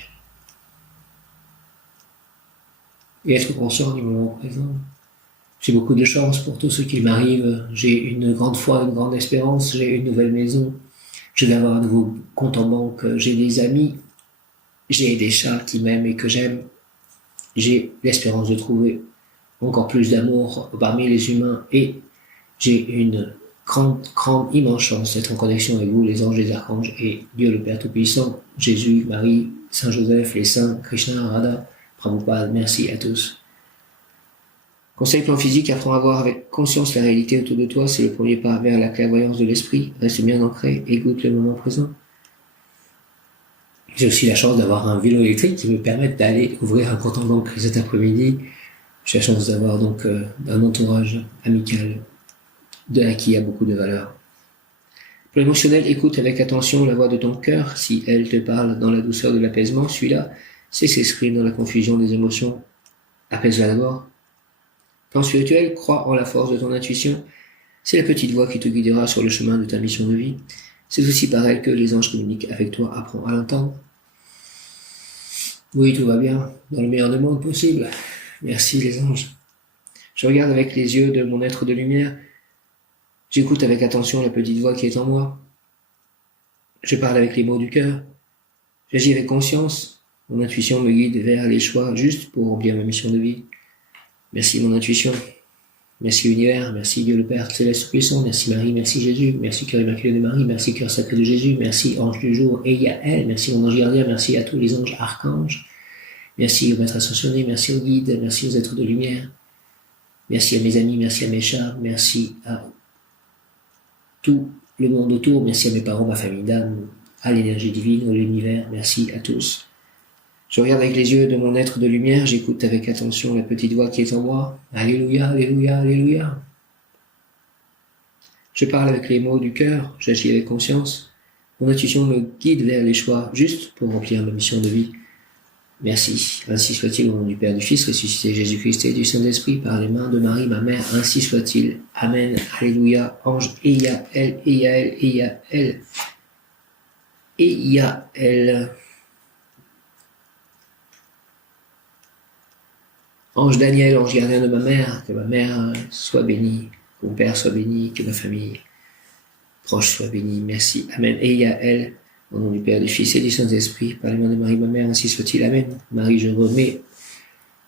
et être conscient du moment présent. J'ai beaucoup de chance pour tout ce qui m'arrive. J'ai une grande foi, une grande espérance. J'ai une nouvelle maison. Je vais avoir un nouveau compte en banque. J'ai des amis. J'ai des chats qui m'aiment et que j'aime. J'ai l'espérance de trouver encore plus d'amour parmi les humains. Et j'ai une grande, immense chance d'être en connexion avec vous, les anges, les archanges et Dieu le Père Tout-Puissant, Jésus, Marie, Saint Joseph, les saints, Krishna, Radha, Prabhupada. Merci à tous. Conseil plan physique, apprends à voir avec conscience la réalité autour de toi, c'est le premier pas vers la clairvoyance de l'esprit. Reste bien ancré et goûte le moment présent. J'ai aussi la chance d'avoir un vélo électrique qui me permet d'aller ouvrir un compte en banque cet après-midi. J'ai la chance d'avoir donc un entourage amical qui a beaucoup de valeur. Pour l'émotionnel, écoute avec attention la voix de ton cœur. Si elle te parle dans la douceur de l'apaisement, celui-là, c'est s'exprime dans la confusion des émotions. Apaise-la d'abord. Plan spirituel, crois en la force de ton intuition. C'est la petite voix qui te guidera sur le chemin de ta mission de vie. C'est aussi par elle que les anges communiquent avec toi. Apprends à l'entendre. Oui, tout va bien, dans le meilleur des mondes possible. Merci les anges. Je regarde avec les yeux de mon être de lumière. J'écoute avec attention la petite voix qui est en moi. Je parle avec les mots du cœur. J'agis avec conscience. Mon intuition me guide vers les choix justes pour remplir ma mission de vie. Merci mon intuition. Merci univers. Merci Dieu le Père Céleste Puissant. Merci Marie. Merci Jésus. Merci Cœur Immaculé de Marie. Merci Cœur Sacré de Jésus. Merci Ange du Jour. Et il y a elle. Merci mon ange gardien. Merci à tous les anges archanges. Merci au Maître Ascensionné. Merci aux guides. Merci aux êtres de lumière. Merci à mes amis. Merci à mes chats. Merci à tout le monde autour. Merci à mes parents, ma famille d'âme, à l'énergie divine, à l'univers. Merci à tous. Je regarde avec les yeux de mon être de lumière, j'écoute avec attention la petite voix qui est en moi. Alléluia, alléluia, alléluia. Je parle avec les mots du cœur, j'agis avec conscience. Mon intuition me guide vers les choix justes pour remplir ma mission de vie. Merci. Ainsi soit-il au nom du Père, du Fils, ressuscité Jésus-Christ et du Saint-Esprit, par les mains de Marie, ma mère. Ainsi soit-il. Amen. Alléluia. Ange, et il y a elle, et il y a elle, et il y a elle. et Yaël. Ange Daniel, ange gardien de ma mère, que ma mère soit bénie, que mon père soit béni, que ma famille proche soit bénie. Merci. Amen. Et Yaël, au nom du Père, du Fils et du Saint-Esprit, par les mains de Marie, ma mère, ainsi soit-il. Amen. Marie, je remets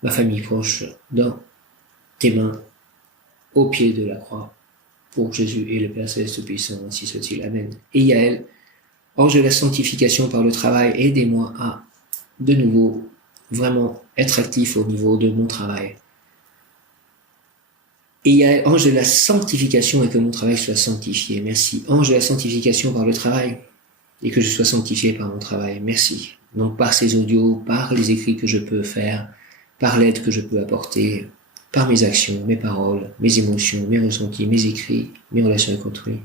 ma famille proche dans tes mains, au pied de la croix, pour Jésus et le Père Céleste Tout-Puissant, ainsi soit-il. Amen. Et Yaël, ange de la sanctification par le travail, aidez-moi à, de nouveau, vraiment être actif au niveau de mon travail. Et Yaël, ange de la sanctification et que mon travail soit sanctifié. Merci. Ange de la sanctification par le travail et que je sois sanctifié par mon travail. Merci. Donc par ces audios, par les écrits que je peux faire, par l'aide que je peux apporter, par mes actions, mes paroles, mes émotions, mes ressentis, mes écrits, mes relations avec autrui.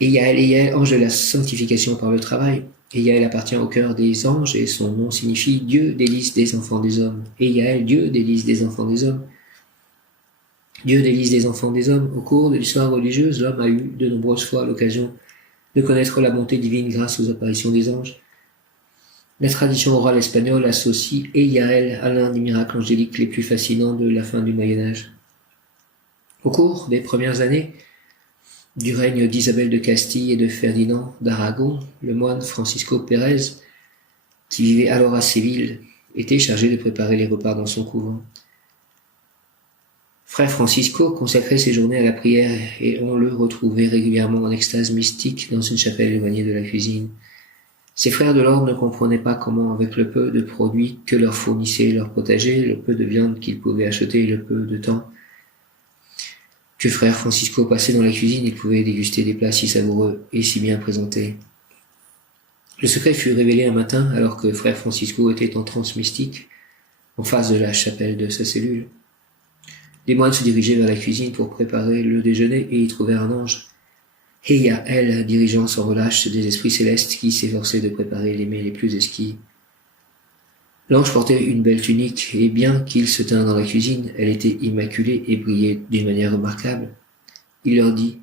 Et Yaël, ange de la sanctification par le travail. Et Yaël appartient au cœur des anges et son nom signifie Dieu délice des enfants des hommes. Et Yaël, Dieu délice des enfants des hommes. Dieu délice des enfants des hommes. Au cours de l'histoire religieuse, l'homme a eu de nombreuses fois l'occasion de connaître la bonté divine grâce aux apparitions des anges. La tradition orale espagnole associe Yaël à l'un des miracles angéliques les plus fascinants de la fin du Moyen-Âge. Au cours des premières années du règne d'Isabelle de Castille et de Ferdinand d'Aragon, le moine Francisco Pérez, qui vivait alors à Séville, était chargé de préparer les repas dans son couvent. Frère Francisco consacrait ses journées à la prière et on le retrouvait régulièrement en extase mystique dans une chapelle éloignée de la cuisine. Ses frères de l'ordre ne comprenaient pas comment, avec le peu de produits que leur fournissait leur potager, le peu de viande qu'ils pouvaient acheter et le peu de temps que frère Francisco passait dans la cuisine, ils pouvaient déguster des plats si savoureux et si bien présentés. Le secret fut révélé un matin alors que frère Francisco était en transe mystique en face de la chapelle de sa cellule. Les moines se dirigeaient vers la cuisine pour préparer le déjeuner et y trouvèrent un ange. Et Yaël, dirigeant sans relâche des esprits célestes qui s'efforçaient de préparer les mets les plus exquis. L'ange portait une belle tunique et bien qu'il se tînt dans la cuisine, elle était immaculée et brillait d'une manière remarquable. Il leur dit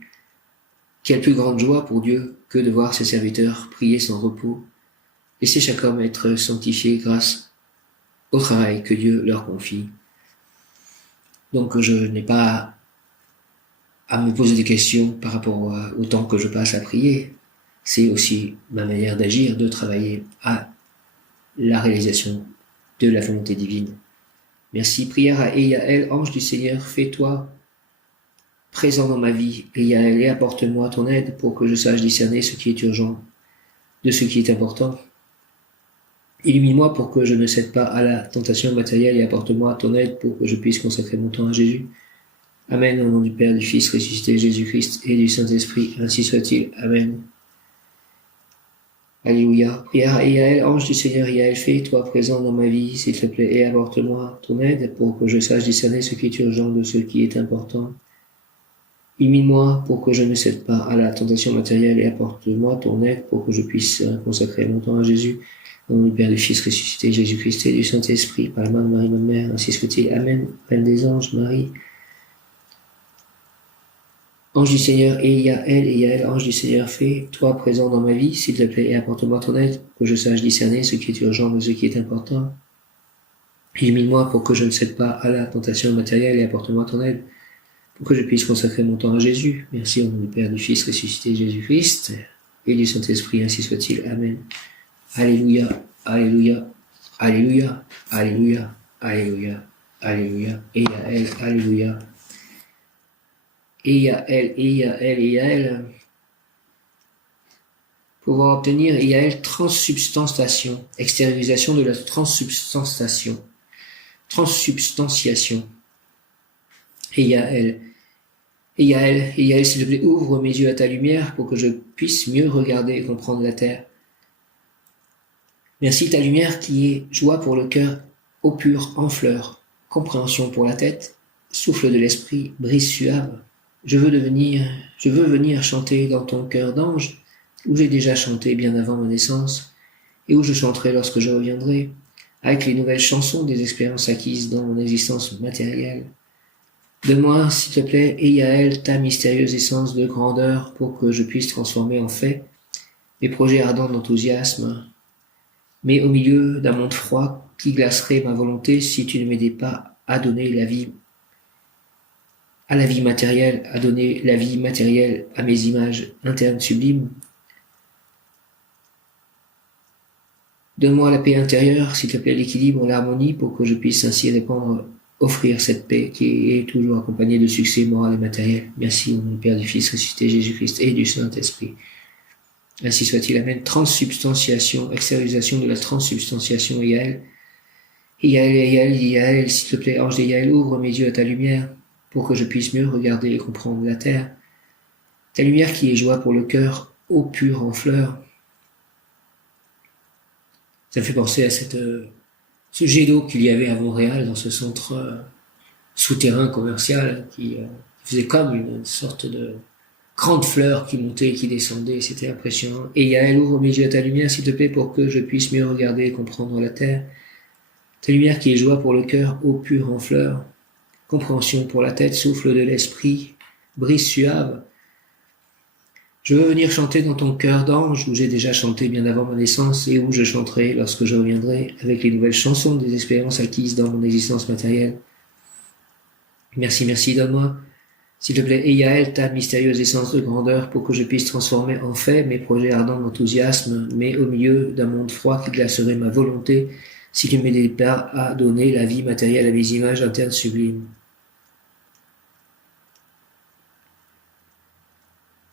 « Quelle plus grande joie pour Dieu que de voir ses serviteurs prier sans repos. Laissez chaque homme être sanctifié grâce au travail que Dieu leur confie. » Donc je n'ai pas à me poser des questions par rapport au temps que je passe à prier. C'est aussi ma manière d'agir, de travailler à la réalisation de la volonté divine. Merci. Prière à Yaël, ange du Seigneur, fais-toi présent dans ma vie. Yaël, et apporte-moi ton aide pour que je sache discerner ce qui est urgent de ce qui est important. Illumine-moi pour que je ne cède pas à la tentation matérielle et apporte-moi ton aide pour que je puisse consacrer mon temps à Jésus. Amen. Au nom du Père, du Fils ressuscité, Jésus-Christ et du Saint-Esprit, ainsi soit-il. Amen. Alléluia. Prière à Yaël, ange du Seigneur, Yaël, fais-toi présent dans ma vie, s'il te plaît, et apporte-moi ton aide pour que je sache discerner ce qui est urgent de ce qui est important. Illumine-moi pour que je ne cède pas à la tentation matérielle et apporte-moi ton aide pour que je puisse consacrer mon temps à Jésus. Au nom du Père, du Fils ressuscité, Jésus-Christ et du Saint-Esprit, par la main de Marie, ma mère, ainsi soit-il. Amen. Reine des anges, Marie. Ange du Seigneur, et Yaël, ange du Seigneur, fais-toi présent dans ma vie, s'il te plaît, et apporte-moi ton aide, pour que je sache discerner ce qui est urgent de ce qui est important. Illumine-moi pour que je ne cède pas à la tentation matérielle et apporte-moi ton aide, pour que je puisse consacrer mon temps à Jésus. Merci au nom du Père, du Fils ressuscité, Jésus-Christ, et du Saint-Esprit, ainsi soit-il. Amen. Alléluia, Alléluia, Alléluia, Alléluia, Alléluia, Alléluia, et Yaël, Alléluia. Et Yaël. Pouvoir obtenir Yaël transsubstantiation, extériorisation de la transsubstantiation. Et Yaël, s'il te plaît, ouvre mes yeux à ta lumière pour que je puisse mieux regarder et comprendre la terre. Merci ta lumière qui est joie pour le cœur, eau pure en fleurs, compréhension pour la tête, souffle de l'esprit, brise suave. Je veux venir chanter dans ton cœur d'ange, où j'ai déjà chanté bien avant ma naissance, et où je chanterai lorsque je reviendrai, avec les nouvelles chansons des expériences acquises dans mon existence matérielle. Donne-moi, s'il te plaît, Yaël, ta mystérieuse essence de grandeur pour que je puisse transformer en fait mes projets ardents d'enthousiasme, mais au milieu d'un monde froid qui glacerait ma volonté si tu ne m'aidais pas à donner la vie à la vie matérielle, à donner la vie matérielle à mes images internes sublimes. Donne-moi la paix intérieure, s'il te plaît, l'équilibre, l'harmonie, pour que je puisse ainsi répandre, offrir cette paix qui est toujours accompagnée de succès moral et matériel. Merci au nom du Père, du Fils ressuscité Jésus-Christ et du Saint-Esprit. Ainsi soit-il. Amen. Transsubstantiation, extériorisation de la transsubstantiation. Yael, s'il te plaît, ange de Yael, ouvre mes yeux à ta lumière pour que je puisse mieux regarder et comprendre la terre. Ta lumière qui est joie pour le cœur, eau pure en fleurs. Ça me fait penser à ce jet d'eau qu'il y avait à Montréal, dans ce centre souterrain commercial qui faisait comme une sorte de grande fleur qui montait et qui descendait. C'était impressionnant. Et Yael, ouvre mes yeux à ta lumière, s'il te plaît, pour que je puisse mieux regarder et comprendre la terre. Ta lumière qui est joie pour le cœur, eau pure en fleurs. Compréhension pour la tête, souffle de l'esprit, brise suave. Je veux venir chanter dans ton cœur d'ange, où j'ai déjà chanté bien avant ma naissance, et où je chanterai lorsque je reviendrai, avec les nouvelles chansons des expériences acquises dans mon existence matérielle. Merci, merci, donne-moi, s'il te plaît, Yael, ta mystérieuse essence de grandeur, pour que je puisse transformer en fait mes projets ardents d'enthousiasme, mais au milieu d'un monde froid qui glacerait ma volonté, si tu m'aidais pas à donner la vie matérielle à mes images internes sublimes.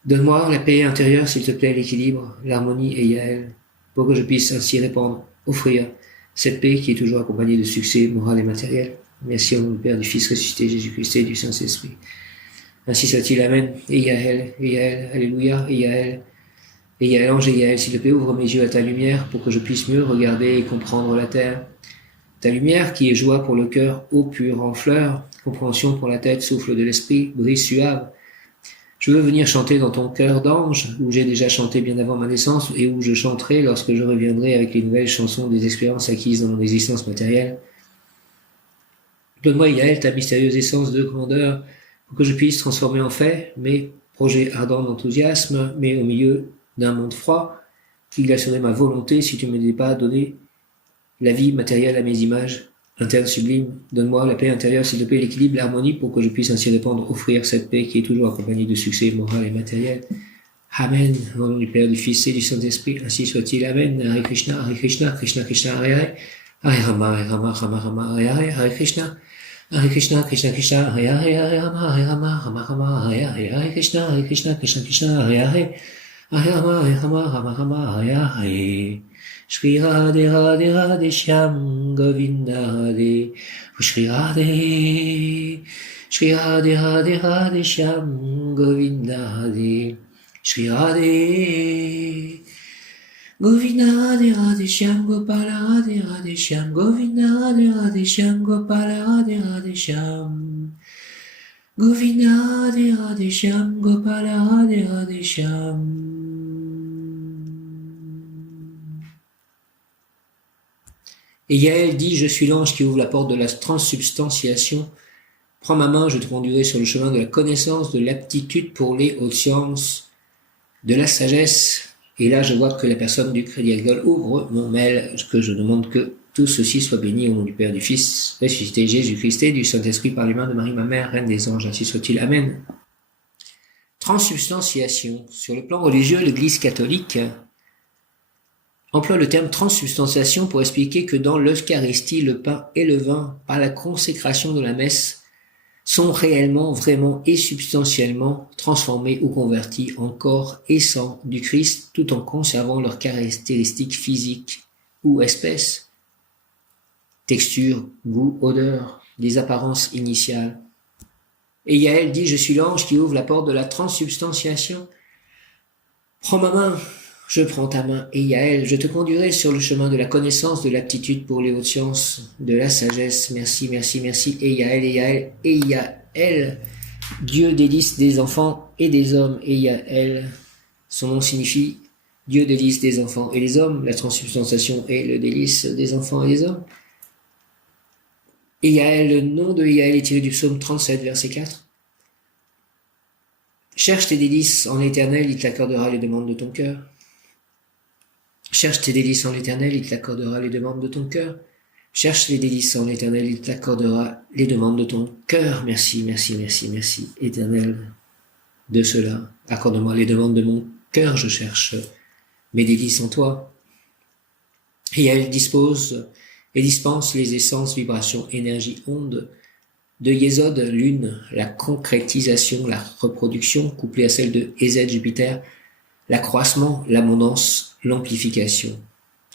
Donne-moi la paix intérieure, s'il te plaît, l'équilibre, l'harmonie et Yael, pour que je puisse ainsi répandre, offrir cette paix qui est toujours accompagnée de succès moral et matériel. Merci au nom du Père, du Fils ressuscité Jésus-Christ et du Saint-Esprit. Ainsi soit-il, Amen. Et Yael, Alléluia, et Yael, ange et Yael, s'il te plaît, ouvre mes yeux à ta lumière pour que je puisse mieux regarder et comprendre la terre. Ta lumière qui est joie pour le cœur, eau pure en fleurs, compréhension pour la tête, souffle de l'esprit, brise suave. Je veux venir chanter dans ton cœur d'ange, où j'ai déjà chanté bien avant ma naissance, et où je chanterai lorsque je reviendrai avec les nouvelles chansons des expériences acquises dans mon existence matérielle. Donne-moi, Yael, ta mystérieuse essence de grandeur, pour que je puisse transformer en fait mes projets ardents d'enthousiasme, mais au milieu d'un monde froid, qui glacerait ma volonté si tu ne m'aidais pas à donner la vie matérielle à mes images internes sublimes. Donne-moi la paix intérieure, s'il te plaît, l'équilibre, l'harmonie, pour que je puisse ainsi répandre, offrir cette paix qui est toujours accompagnée de succès moral et matériel. Amen. Au nom du Père, du Fils et du Saint-Esprit, ainsi soit-il. Amen. Hare Krishna, Krishna Krishna, Hare Hare. Hare Rama, Rama Rama, Hare Hare, Hare Krishna. Hare Krishna, Krishna Krishna, Hare Hare, Hare Rama, Rama, Hare Hare, Hare Krishna, Krishna Krishna, Hare Hare. Hare Rama, Rama, Hare Hare. Shri Radhe Radhe Radhe Shyam Govinda Radhe. Shri Radhe. Shri Radhe Radhe Radhe Shyam Govinda Radhe. Shri Radhe. Govinda Radhe Radhe Shyam Gopala Radhe Radhe Shyam. Govinda Radhe Radhe Shyam Gopala Radhe Radhe Shyam. Govinda Radhe Radhe Shyam Gopala Radhe Radhe Shyam. Et Yael dit, je suis l'ange qui ouvre la porte de la transsubstantiation. Prends ma main, je te conduirai sur le chemin de la connaissance, de l'aptitude pour les hautes sciences, de la sagesse. Et là, je vois que la personne du Crédit Agricole ouvre mon mail, que je demande que tout ceci soit béni au nom du Père, du Fils, ressuscité Jésus-Christ et du Saint-Esprit par les mains de Marie, ma mère, Reine des anges, ainsi soit-il. Amen. Transsubstantiation. Sur le plan religieux, l'Église catholique emploie le terme transsubstantiation pour expliquer que dans l'Eucharistie, le pain et le vin, par la consécration de la messe, sont réellement, vraiment et substantiellement transformés ou convertis en corps et sang du Christ, tout en conservant leurs caractéristiques physiques ou espèces, texture, goût, odeur, des apparences initiales. Et Yael dit, je suis l'ange qui ouvre la porte de la transsubstantiation. Prends ma main. Je prends ta main, et Yael, je te conduirai sur le chemin de la connaissance, de l'aptitude pour les hautes sciences, de la sagesse. Merci, merci, merci. Et Yael, Dieu délice des enfants et des hommes. Et Yael, son nom signifie Dieu délice des enfants et des hommes. La transsubstantiation est le délice des enfants et des hommes. Et Yael, le nom de Yael est tiré du psaume 37, verset 4. Cherche tes délices en l'Éternel, il t'accordera les demandes de ton cœur. Cherche tes délices en l'Éternel, il t'accordera les demandes de ton cœur. Cherche les délices en l'Éternel, il t'accordera les demandes de ton cœur. Merci, merci, merci, merci, Éternel, de cela. Accorde-moi les demandes de mon cœur, je cherche mes délices en toi. Et elle dispose et dispense les essences, vibrations, énergie, ondes de Yésod, lune, la concrétisation, la reproduction, couplée à celle de Ézed, Jupiter, l'accroissement, l'abondance, l'amplification.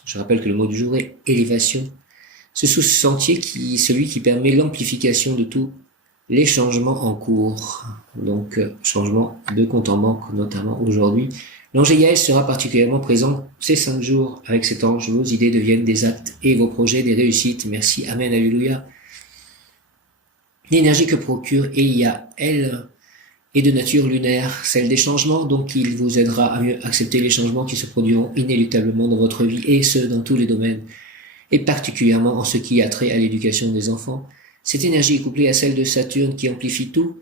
Je rappelle que le mot du jour est élévation. Ce sous-sentier celui qui permet l'amplification de tous les changements en cours. Donc, changement de compte en banque, notamment aujourd'hui. L'ange Yaël sera particulièrement présent ces 5 jours. Avec cet ange, vos idées deviennent des actes et vos projets des réussites. Merci, Amen, Alléluia. L'énergie que procure Yaël est de nature lunaire, celle des changements, donc il vous aidera à mieux accepter les changements qui se produiront inéluctablement dans votre vie, et ce, dans tous les domaines, et particulièrement en ce qui a trait à l'éducation des enfants. Cette énergie est couplée à celle de Saturne qui amplifie tout.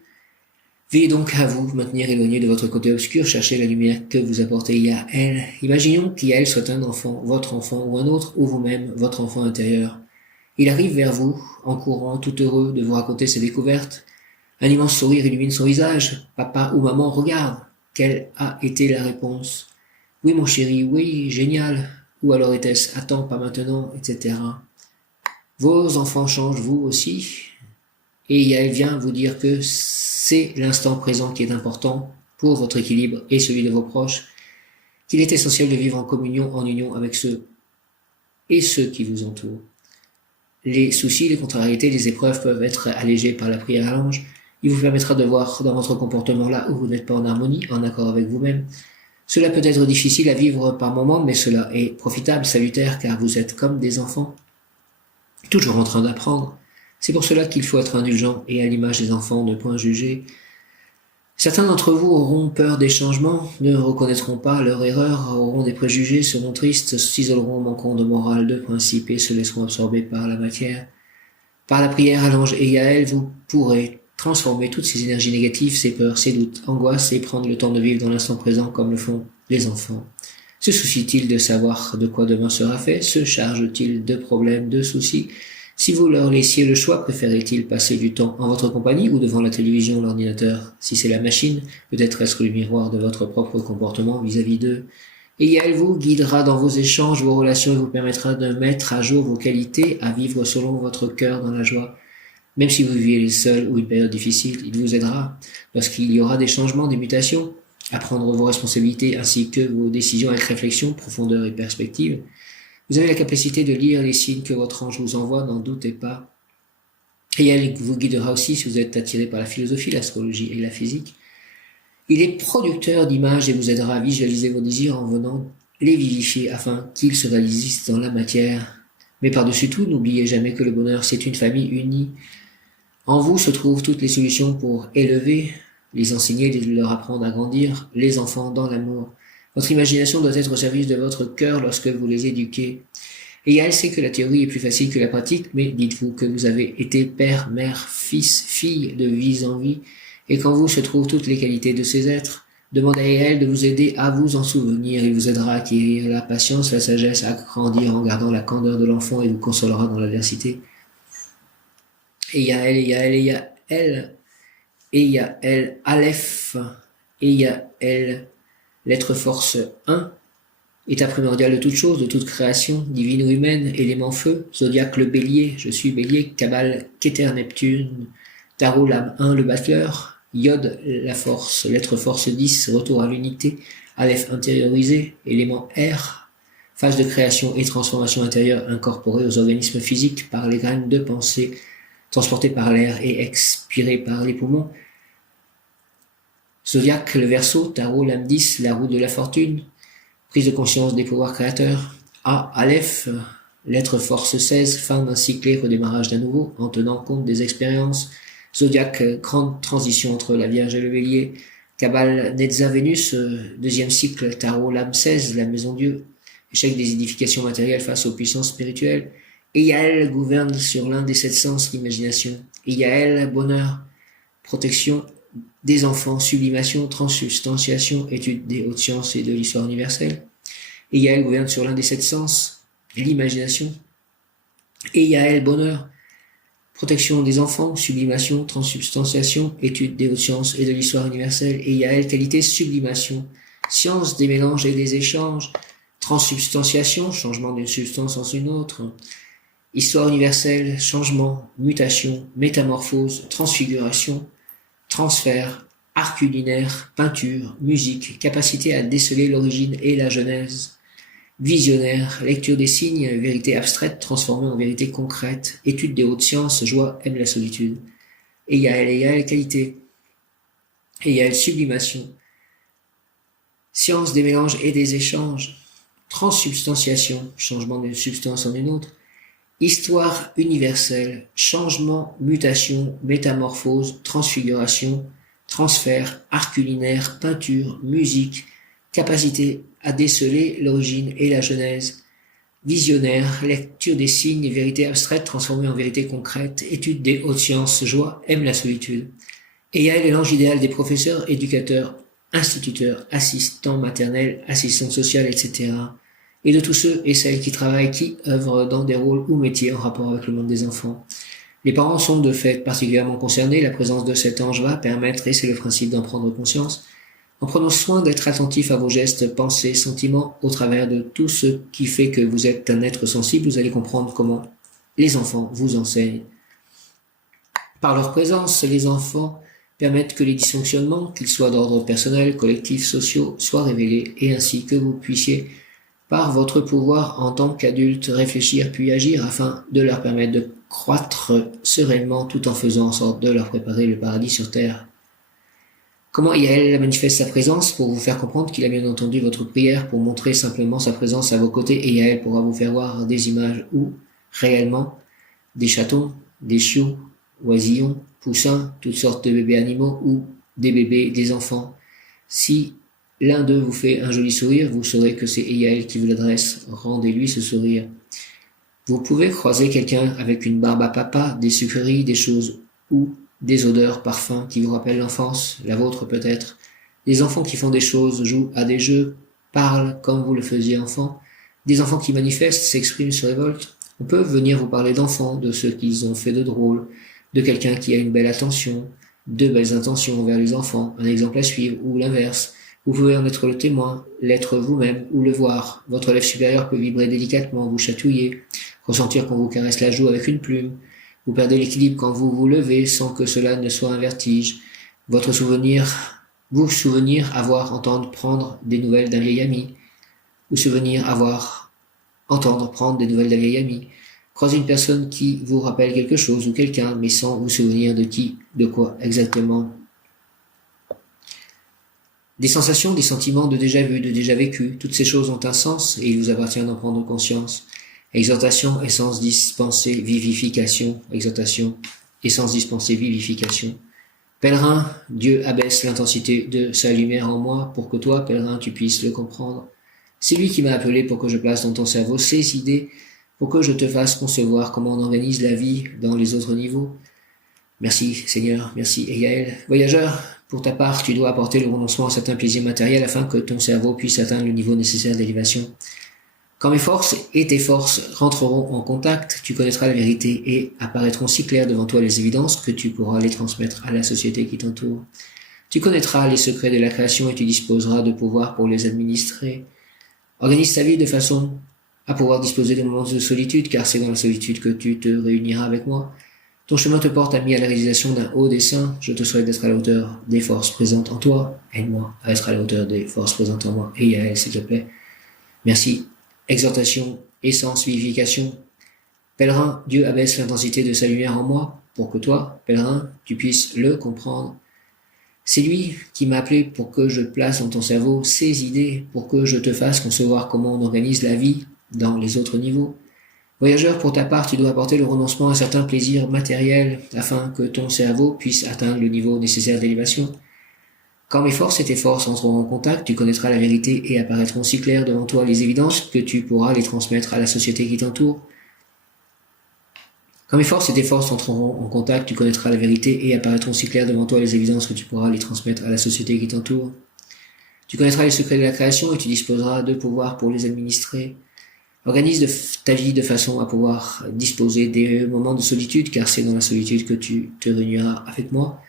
Veillez donc à vous maintenir éloigné de votre côté obscur, cherchez la lumière que vous apportez Yaël. Imaginons qu'Yaël soit un enfant, votre enfant ou un autre, ou vous-même, votre enfant intérieur. Il arrive vers vous, en courant, tout heureux de vous raconter ses découvertes. Un immense sourire illumine son visage. Papa ou maman, regarde. Quelle a été la réponse? Oui, mon chéri, oui, génial. Ou alors était-ce attends, pas maintenant, etc. Vos enfants changent, vous aussi. Et elle vient vous dire que c'est l'instant présent qui est important pour votre équilibre et celui de vos proches, qu'il est essentiel de vivre en communion, en union avec ceux qui vous entourent. Les soucis, les contrariétés, les épreuves peuvent être allégés par la prière à l'ange. Il vous permettra de voir dans votre comportement là où vous n'êtes pas en harmonie, en accord avec vous-même. Cela peut être difficile à vivre par moments, mais cela est profitable, salutaire, car vous êtes comme des enfants, toujours en train d'apprendre. C'est pour cela qu'il faut être indulgent et à l'image des enfants, ne point juger. Certains d'entre vous auront peur des changements, ne reconnaîtront pas leur erreur, auront des préjugés, seront tristes, s'isoleront, manqueront de morale, de principe et se laisseront absorber par la matière. Par la prière à l'ange Yaël, vous pourrez transformer toutes ces énergies négatives, ces peurs, ces doutes, angoisses et prendre le temps de vivre dans l'instant présent comme le font les enfants. Se soucie-t-il de savoir de quoi demain sera fait? Se charge-t-il de problèmes, de soucis? Si vous leur laissiez le choix, préférez-ils passer du temps en votre compagnie ou devant la télévision, l'ordinateur? Si c'est la machine, peut-être est-ce le miroir de votre propre comportement vis-à-vis d'eux. Et elle vous guidera dans vos échanges, vos relations et vous permettra de mettre à jour vos qualités, à vivre selon votre cœur dans la joie. Même si vous vivez seul ou une période difficile, il vous aidera lorsqu'il y aura des changements, des mutations, à prendre vos responsabilités ainsi que vos décisions avec réflexion, profondeur et perspective. Vous avez la capacité de lire les signes que votre ange vous envoie, n'en doutez pas. Et elle vous guidera aussi si vous êtes attiré par la philosophie, l'astrologie et la physique. Il est producteur d'images et vous aidera à visualiser vos désirs en venant les vivifier afin qu'ils se réalisent dans la matière. Mais par-dessus tout, n'oubliez jamais que le bonheur, c'est une famille unie. En vous se trouvent toutes les solutions pour élever, les enseigner, leur apprendre à grandir, les enfants dans l'amour. Votre imagination doit être au service de votre cœur lorsque vous les éduquez. Et elle sait que la théorie est plus facile que la pratique, mais dites-vous que vous avez été père, mère, fils, fille de vie en vie, et qu'en vous se trouvent toutes les qualités de ces êtres. Demandez à elle de vous aider à vous en souvenir. Il vous aidera à acquérir la patience, la sagesse, à grandir en gardant la candeur de l'enfant et vous consolera dans l'adversité. Et Yaël, Aleph, et Yaël, l'être force 1, état primordial de toute chose, de toute création, divine ou humaine, élément feu, zodiaque le bélier, je suis bélier, Kabbale, Keter Neptune, Tarot l'âme 1, le battleur, Yod, la force, lettre force 10, retour à l'unité, Aleph intériorisé, élément air, phase de création et transformation intérieure incorporée aux organismes physiques par les graines de pensée, transportées par l'air et expirées par les poumons. Zodiaque, le Verseau, Tarot, l'âme 10, la roue de la fortune, prise de conscience des pouvoirs créateurs. Aleph, lettre force 16, fin d'un cycle et redémarrage d'un nouveau, en tenant compte des expériences. Zodiaque, grande transition entre la Vierge et le Bélier. Kabbale, Netza, Vénus, deuxième cycle, Tarot, l'âme 16, la maison Dieu. Échec des édifications matérielles face aux puissances spirituelles. Et Yaël gouverne sur l'un des 7 sens, l'imagination. Et Yaël, bonheur, protection des enfants, sublimation, transsubstantiation, étude des hautes sciences et de l'histoire universelle. Et Yael gouverne sur l'un des 7 sens, l'imagination. Et Yael, bonheur, protection des enfants, sublimation, transsubstantiation, étude des hautes sciences et de l'histoire universelle. Et Yael, qualité, sublimation, science des mélanges et des échanges, transsubstantiation, changement d'une substance en une autre, histoire universelle, changement, mutation, métamorphose, transfiguration, transfert, art culinaire, peinture, musique, capacité à déceler l'origine et la genèse, visionnaire, lecture des signes, vérité abstraite transformée en vérité concrète, étude des hautes sciences, joie, aime la solitude. Et Yael, qualité. Et Yael, sublimation, science des mélanges et des échanges, transsubstantiation, changement d'une substance en une autre, histoire universelle, changement, mutation, métamorphose, transfiguration, transfert, art culinaire, peinture, musique, capacité à déceler l'origine et la genèse, visionnaire, lecture des signes, vérité abstraite transformée en vérité concrète, étude des hautes sciences, joie, aime la solitude. Et Yael est l'ange idéal des professeurs, éducateurs, instituteurs, assistants maternels, assistants sociales, etc. Et de tous ceux et celles qui travaillent, qui œuvrent dans des rôles ou métiers en rapport avec le monde des enfants. Les parents sont de fait particulièrement concernés. La présence de cet ange va permettre, et c'est le principe d'en prendre conscience, en prenant soin d'être attentif à vos gestes, pensées, sentiments, au travers de tout ce qui fait que vous êtes un être sensible, vous allez comprendre comment les enfants vous enseignent. Par leur présence, les enfants permettent que les dysfonctionnements, qu'ils soient d'ordre personnel, collectif, sociaux, soient révélés, et ainsi que vous puissiez, par votre pouvoir en tant qu'adulte, réfléchir puis agir afin de leur permettre de croître sereinement tout en faisant en sorte de leur préparer le paradis sur terre. Comment Yael manifeste sa présence? Pour vous faire comprendre qu'il a bien entendu votre prière, pour montrer simplement sa présence à vos côtés, et Yael pourra vous faire voir des images où, réellement, des chatons, des chiots, oisillons, poussins, toutes sortes de bébés animaux ou des bébés, des enfants. Si l'un d'eux vous fait un joli sourire, vous saurez que c'est Yael qui vous l'adresse. Rendez-lui ce sourire. Vous pouvez croiser quelqu'un avec une barbe à papa, des sucreries, des choses ou des odeurs, parfums qui vous rappellent l'enfance, la vôtre peut-être. Des enfants qui font des choses, jouent à des jeux, parlent comme vous le faisiez enfant. Des enfants qui manifestent, s'expriment, se révoltent. On peut venir vous parler d'enfants, de ce qu'ils ont fait de drôle, de quelqu'un qui a une belle attention, de belles intentions envers les enfants, un exemple à suivre, ou l'inverse. Vous pouvez en être le témoin, l'être vous-même, ou le voir. Votre lèvre supérieure peut vibrer délicatement, vous chatouiller, ressentir qu'on vous caresse la joue avec une plume. Vous perdez l'équilibre quand vous vous levez sans que cela ne soit un vertige. Vous souvenir avoir, entendre, prendre des nouvelles d'un vieil ami. Ou souvenir avoir, entendre, prendre des nouvelles d'un vieil ami. Croiser une personne qui vous rappelle quelque chose ou quelqu'un, mais sans vous souvenir de qui, de quoi exactement. Des sensations, des sentiments de déjà vu, de déjà vécu, toutes ces choses ont un sens et il vous appartient d'en prendre conscience. Exhortation, essence dispensée, vivification. Exhortation, essence dispensée, vivification. Pèlerin, Dieu abaisse l'intensité de sa lumière en moi pour que toi, pèlerin, tu puisses le comprendre. C'est lui qui m'a appelé pour que je place dans ton cerveau ces idées, pour que je te fasse concevoir comment on organise la vie dans les autres niveaux. Merci Seigneur, merci Yael. Voyageur, pour ta part, tu dois apporter le renoncement à certains plaisirs matériels afin que ton cerveau puisse atteindre le niveau nécessaire d'élévation. Quand mes forces et tes forces rentreront en contact, tu connaîtras la vérité et apparaîtront si claires devant toi les évidences que tu pourras les transmettre à la société qui t'entoure. Tu connaîtras les secrets de la création et tu disposeras de pouvoir pour les administrer. Organise ta vie de façon à pouvoir disposer de moments de solitude, car c'est dans la solitude que tu te réuniras avec moi. Ton chemin te porte, ami, à la réalisation d'un haut dessein. Je te souhaite d'être à la hauteur des forces présentes en toi. Aide-moi à être à la hauteur des forces présentes en moi. Et Yael, s'il te plaît. Merci. Exhortation, essence, vivification. Pèlerin, Dieu abaisse l'intensité de sa lumière en moi pour que toi, pèlerin, tu puisses le comprendre. C'est lui qui m'a appelé pour que je place dans ton cerveau ces idées, pour que je te fasse concevoir comment on organise la vie dans les autres niveaux. Voyageur, pour ta part, tu dois apporter le renoncement à certains plaisirs matériels afin que ton cerveau puisse atteindre le niveau nécessaire d'élévation. Quand mes forces et tes forces entreront en contact, tu connaîtras la vérité et apparaîtront si claires devant toi les évidences que tu pourras les transmettre à la société qui t'entoure. Quand mes forces et tes forces entreront en contact, tu connaîtras la vérité et apparaîtront si claires devant toi les évidences que tu pourras les transmettre à la société qui t'entoure. Tu connaîtras les secrets de la création et tu disposeras de pouvoir pour les administrer. Organise ta vie de façon à pouvoir disposer des moments de solitude, car c'est dans la solitude que tu te réuniras avec moi.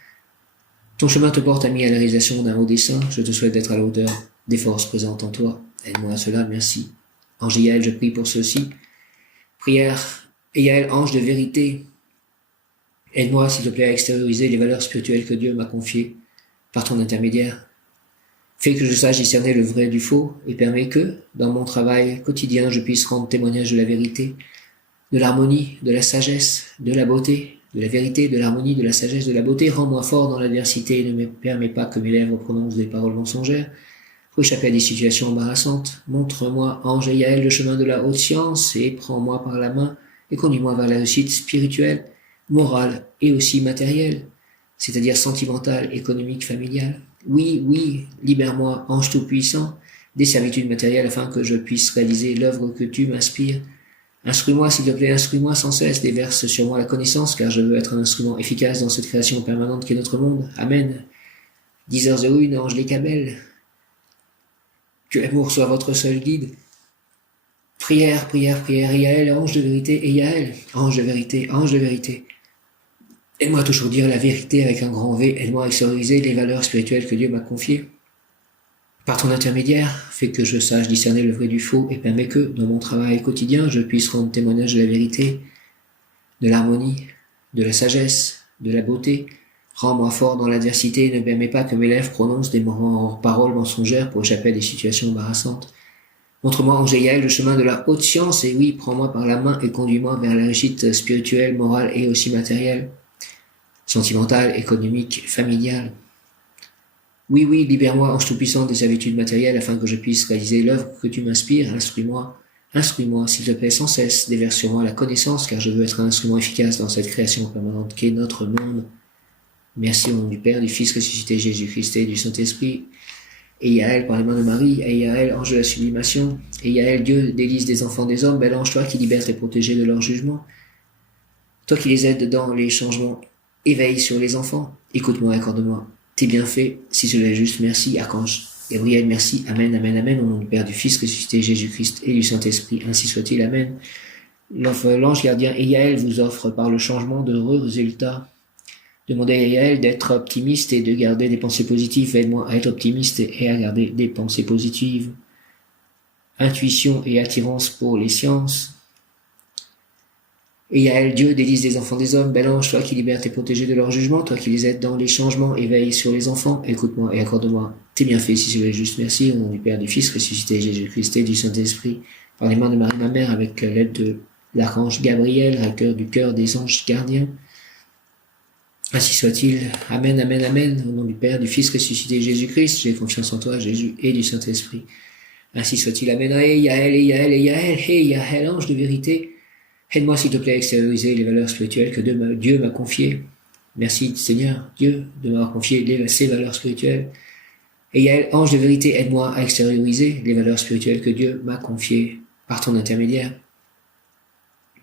Ton chemin te porte, ami, à la réalisation d'un haut dessein. Je te souhaite d'être à la hauteur des forces présentes en toi. Aide-moi à cela, merci. Ange Yaël, je prie pour ceci. Prière, et Yaël, ange de vérité, aide-moi, s'il te plaît, à extérioriser les valeurs spirituelles que Dieu m'a confiées par ton intermédiaire. Fais que je sache discerner le vrai du faux et permets que, dans mon travail quotidien, je puisse rendre témoignage de la vérité, de l'harmonie, de la sagesse, de la beauté, de la vérité, de l'harmonie, de la sagesse, de la beauté. Rends-moi fort dans l'adversité et ne me permets pas que mes lèvres prononcent des paroles mensongères pour échapper à des situations embarrassantes. Montre-moi, ange Yaël, le chemin de la haute science et prends-moi par la main et conduis-moi vers la réussite spirituelle, morale et aussi matérielle, c'est-à-dire sentimentale, économique, familiale. Oui, oui, libère-moi, ange tout-puissant, des servitudes matérielles afin que je puisse réaliser l'œuvre que tu m'inspires. Instruis-moi, s'il te plaît, instruis-moi sans cesse, déverse sur moi la connaissance, car je veux être un instrument efficace dans cette création permanente qu'est notre monde. Amen. 10h01, ange les Cabelles. Que l'amour soit votre seul guide. Prière, prière, prière, et Yaël, ange de vérité, et Yaël, ange de vérité, ange de vérité. Aide-moi à toujours dire la vérité avec un grand V, aide-moi à extérioriser les valeurs spirituelles que Dieu m'a confiées. Par ton intermédiaire, fais que je sache discerner le vrai du faux et permets que, dans mon travail quotidien, je puisse rendre témoignage de la vérité, de l'harmonie, de la sagesse, de la beauté. Rends-moi fort dans l'adversité et ne permets pas que mes lèvres prononcent des paroles mensongères pour échapper à des situations embarrassantes. Montre-moi, ange Yaël, le chemin de la haute science et oui, prends-moi par la main et conduis-moi vers la réussite spirituelle, morale et aussi matérielle, sentimentale, économique, familiale. Oui, oui, libère-moi, ange tout-puissant, des habitudes matérielles afin que je puisse réaliser l'œuvre que tu m'inspires. Instruis-moi, instruis-moi, s'il te plaît, sans cesse, déverse sur moi la connaissance, car je veux être un instrument efficace dans cette création permanente qu'est notre monde. Merci au nom du Père, du Fils ressuscité Jésus-Christ et du Saint-Esprit. Et Yaël, par les mains de Marie, et Yaël, ange de la sublimation, et Yaël, Dieu, délice des enfants des hommes, bel ange, toi qui libères et protégés de leur jugement, toi qui les aides dans les changements, éveille sur les enfants, écoute-moi, accorde-moi tes bienfaits, si cela est juste, merci, archange Gabriel, merci, amen, amen, amen, au nom du Père, du Fils ressuscité Jésus-Christ et du Saint-Esprit, ainsi soit-il, amen. L'ange gardien et Yaël vous offre par le changement d'heureux résultats. Demandez à Yaël d'être optimiste et de garder des pensées positives. Aide-moi à être optimiste et à garder des pensées positives. Intuition et attirance pour les sciences. Et Yaël, Dieu, délice des enfants des hommes, bel ange, toi qui libères tes protégés de leur jugement, toi qui les aides dans les changements, éveille sur les enfants, écoute-moi et accorde-moi tes bienfaits, si c'est juste, merci, au nom du Père, du Fils, ressuscité Jésus-Christ et du Saint-Esprit, par les mains de Marie, ma mère, avec l'aide de l'archange Gabriel, recteur du cœur des anges gardiens. Ainsi soit-il. Amen, amen, amen. Au nom du Père, du Fils ressuscité Jésus-Christ, j'ai confiance en toi, Jésus, et du Saint-Esprit. Ainsi soit-il. Amen. Et Yaël, et Yaël, et Yaël, et Yaël, ange de vérité. Aide-moi, s'il te plaît, à extérioriser les valeurs spirituelles que Dieu m'a confiées. Merci, Seigneur, Dieu, de m'avoir confié ces valeurs spirituelles. Et Yaël, ange de vérité, aide-moi à extérioriser les valeurs spirituelles que Dieu m'a confiées par ton intermédiaire.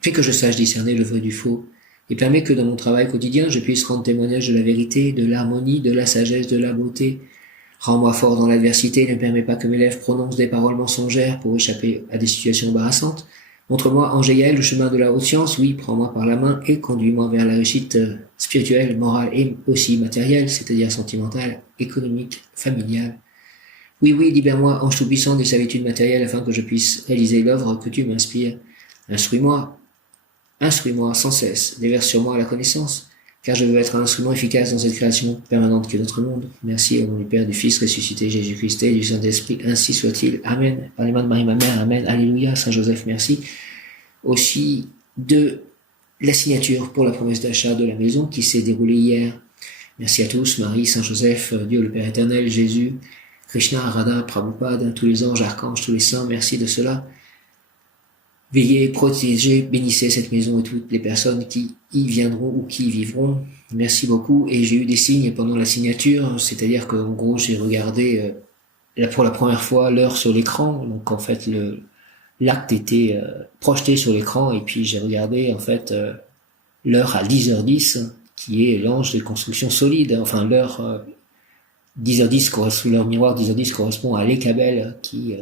Fais que je sache discerner le vrai du faux et permets que dans mon travail quotidien, je puisse rendre témoignage de la vérité, de l'harmonie, de la sagesse, de la beauté. Rends-moi fort dans l'adversité, ne permets pas que mes lèvres prononcent des paroles mensongères pour échapper à des situations embarrassantes. Montre-moi, ange Yaël, le chemin de la haute science, oui, prends-moi par la main et conduis-moi vers la réussite spirituelle, morale et aussi matérielle, c'est-à-dire sentimentale, économique, familiale. Oui, oui, libère-moi, ange tout-puissant, des servitudes matérielles afin que je puisse réaliser l'œuvre que tu m'inspires. Instruis-moi sans cesse, déverse sur moi la connaissance, car je veux être un instrument efficace dans cette création permanente qu'est notre monde. Merci au nom du Père, du Fils ressuscité Jésus-Christ et du Saint-Esprit, ainsi soit-il. Amen. Par les mains de Marie, ma mère, amen. Alléluia. Saint Joseph, merci. Aussi de la signature pour la promesse d'achat de la maison qui s'est déroulée hier. Merci à tous, Marie, Saint Joseph, Dieu le Père éternel, Jésus, Krishna, Radha, Prabhupada, tous les anges, archanges, tous les saints, merci de cela. Veillez, protégez, bénissez cette maison et toutes les personnes qui y viendront ou qui y vivront. Merci beaucoup. Et j'ai eu des signes pendant la signature, c'est-à-dire qu'en gros, j'ai regardé pour la première fois l'heure sur l'écran. Donc en fait, l'acte était projeté sur l'écran et puis j'ai regardé en fait l'heure à 10h10, qui est l'ange de construction solide. Enfin, l'heure 10h10 leur miroir 10h10 correspond à l'Ekabel qui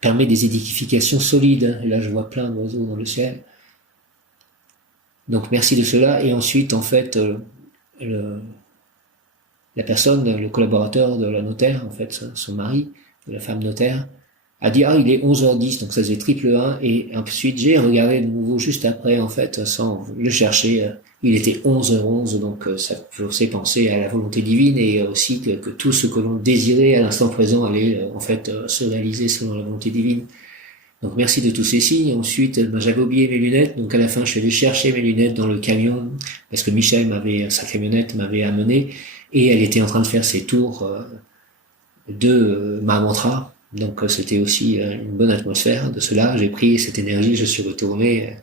permet des édifications solides. Et là, je vois plein d'oiseaux dans le ciel. Donc, merci de cela. Et ensuite, en fait, la personne, le collaborateur de la notaire, en fait, son mari, de la femme notaire, a dit, il est 11h10, donc ça faisait triple 1, et ensuite j'ai regardé de nouveau juste après, en fait, sans le chercher, il était 11h11, donc ça faisait penser à la volonté divine, et aussi que tout ce que l'on désirait à l'instant présent allait, en fait, se réaliser selon la volonté divine. Donc merci de tous ces signes. Ensuite, j'avais oublié mes lunettes, donc à la fin je suis allé chercher mes lunettes dans le camion, parce que Michel sa camionnette m'avait amené, et elle était en train de faire ses tours de ma mantra. Donc c'était aussi une bonne atmosphère de cela. J'ai pris cette énergie, je suis retourné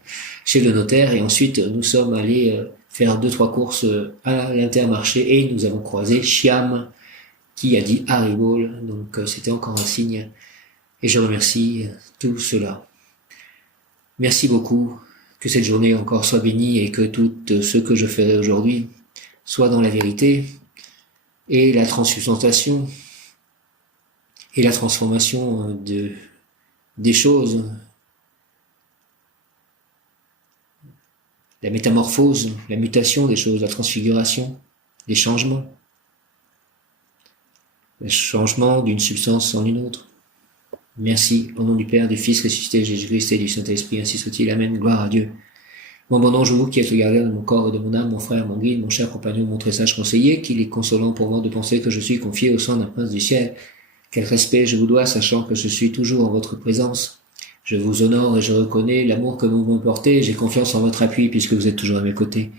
chez le notaire, et ensuite nous sommes allés faire 2-3 courses à l'Intermarché, et nous avons croisé Chiam qui a dit Haribol. Donc c'était encore un signe, et je remercie tout cela. Merci beaucoup. Que cette journée encore soit bénie, et que tout ce que je ferai aujourd'hui soit dans la vérité et la transubstantiation et la transformation des choses, la métamorphose, la mutation des choses, la transfiguration, les changements, le changement d'une substance en une autre. Merci, au nom du Père, du Fils ressuscité, Jésus-Christ et du Saint-Esprit, ainsi soit-il. Amen. Gloire à Dieu. Mon bon ange, vous qui êtes le gardien de mon corps et de mon âme, mon frère, mon guide, mon cher compagnon, mon très sage conseiller, qu'il est consolant pour moi de penser que je suis confié au sein d'un prince du ciel. Quel respect je vous dois, sachant que je suis toujours en votre présence. Je vous honore et je reconnais l'amour que vous me portez, j'ai confiance en votre appui puisque vous êtes toujours à mes côtés.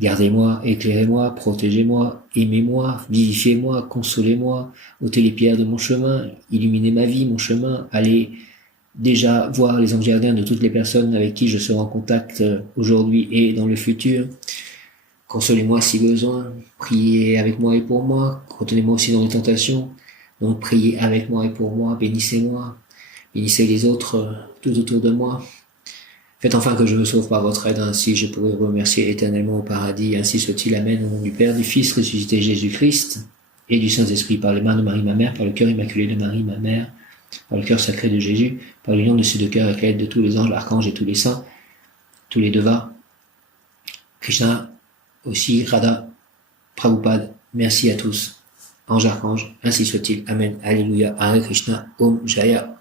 Gardez-moi, éclairez-moi, protégez-moi, aimez-moi, vivifiez-moi, consolez-moi, ôtez les pierres de mon chemin, illuminez ma vie, mon chemin, allez déjà voir les anges gardiens de toutes les personnes avec qui je serai en contact aujourd'hui et dans le futur. Consolez-moi si besoin, priez avec moi et pour moi, retenez-moi aussi dans les tentations, donc priez avec moi et pour moi, bénissez-moi, bénissez les autres tout autour de moi. Faites enfin que je me sauve par votre aide, ainsi je pourrai vous remercier éternellement au paradis, ainsi soit-il. Amen. Au nom du Père, du Fils ressuscité Jésus-Christ et du Saint-Esprit, par les mains de Marie ma mère, par le cœur immaculé de Marie ma mère, par le cœur sacré de Jésus, par l'union de ces deux cœurs avec l'aide de tous les anges, archanges et tous les saints, tous les devas, Krishna, aussi Radha, Prabhupada, merci à tous, anges, archanges, ainsi soit-il. Amen. Alléluia. Hare Krishna, Om Jaya.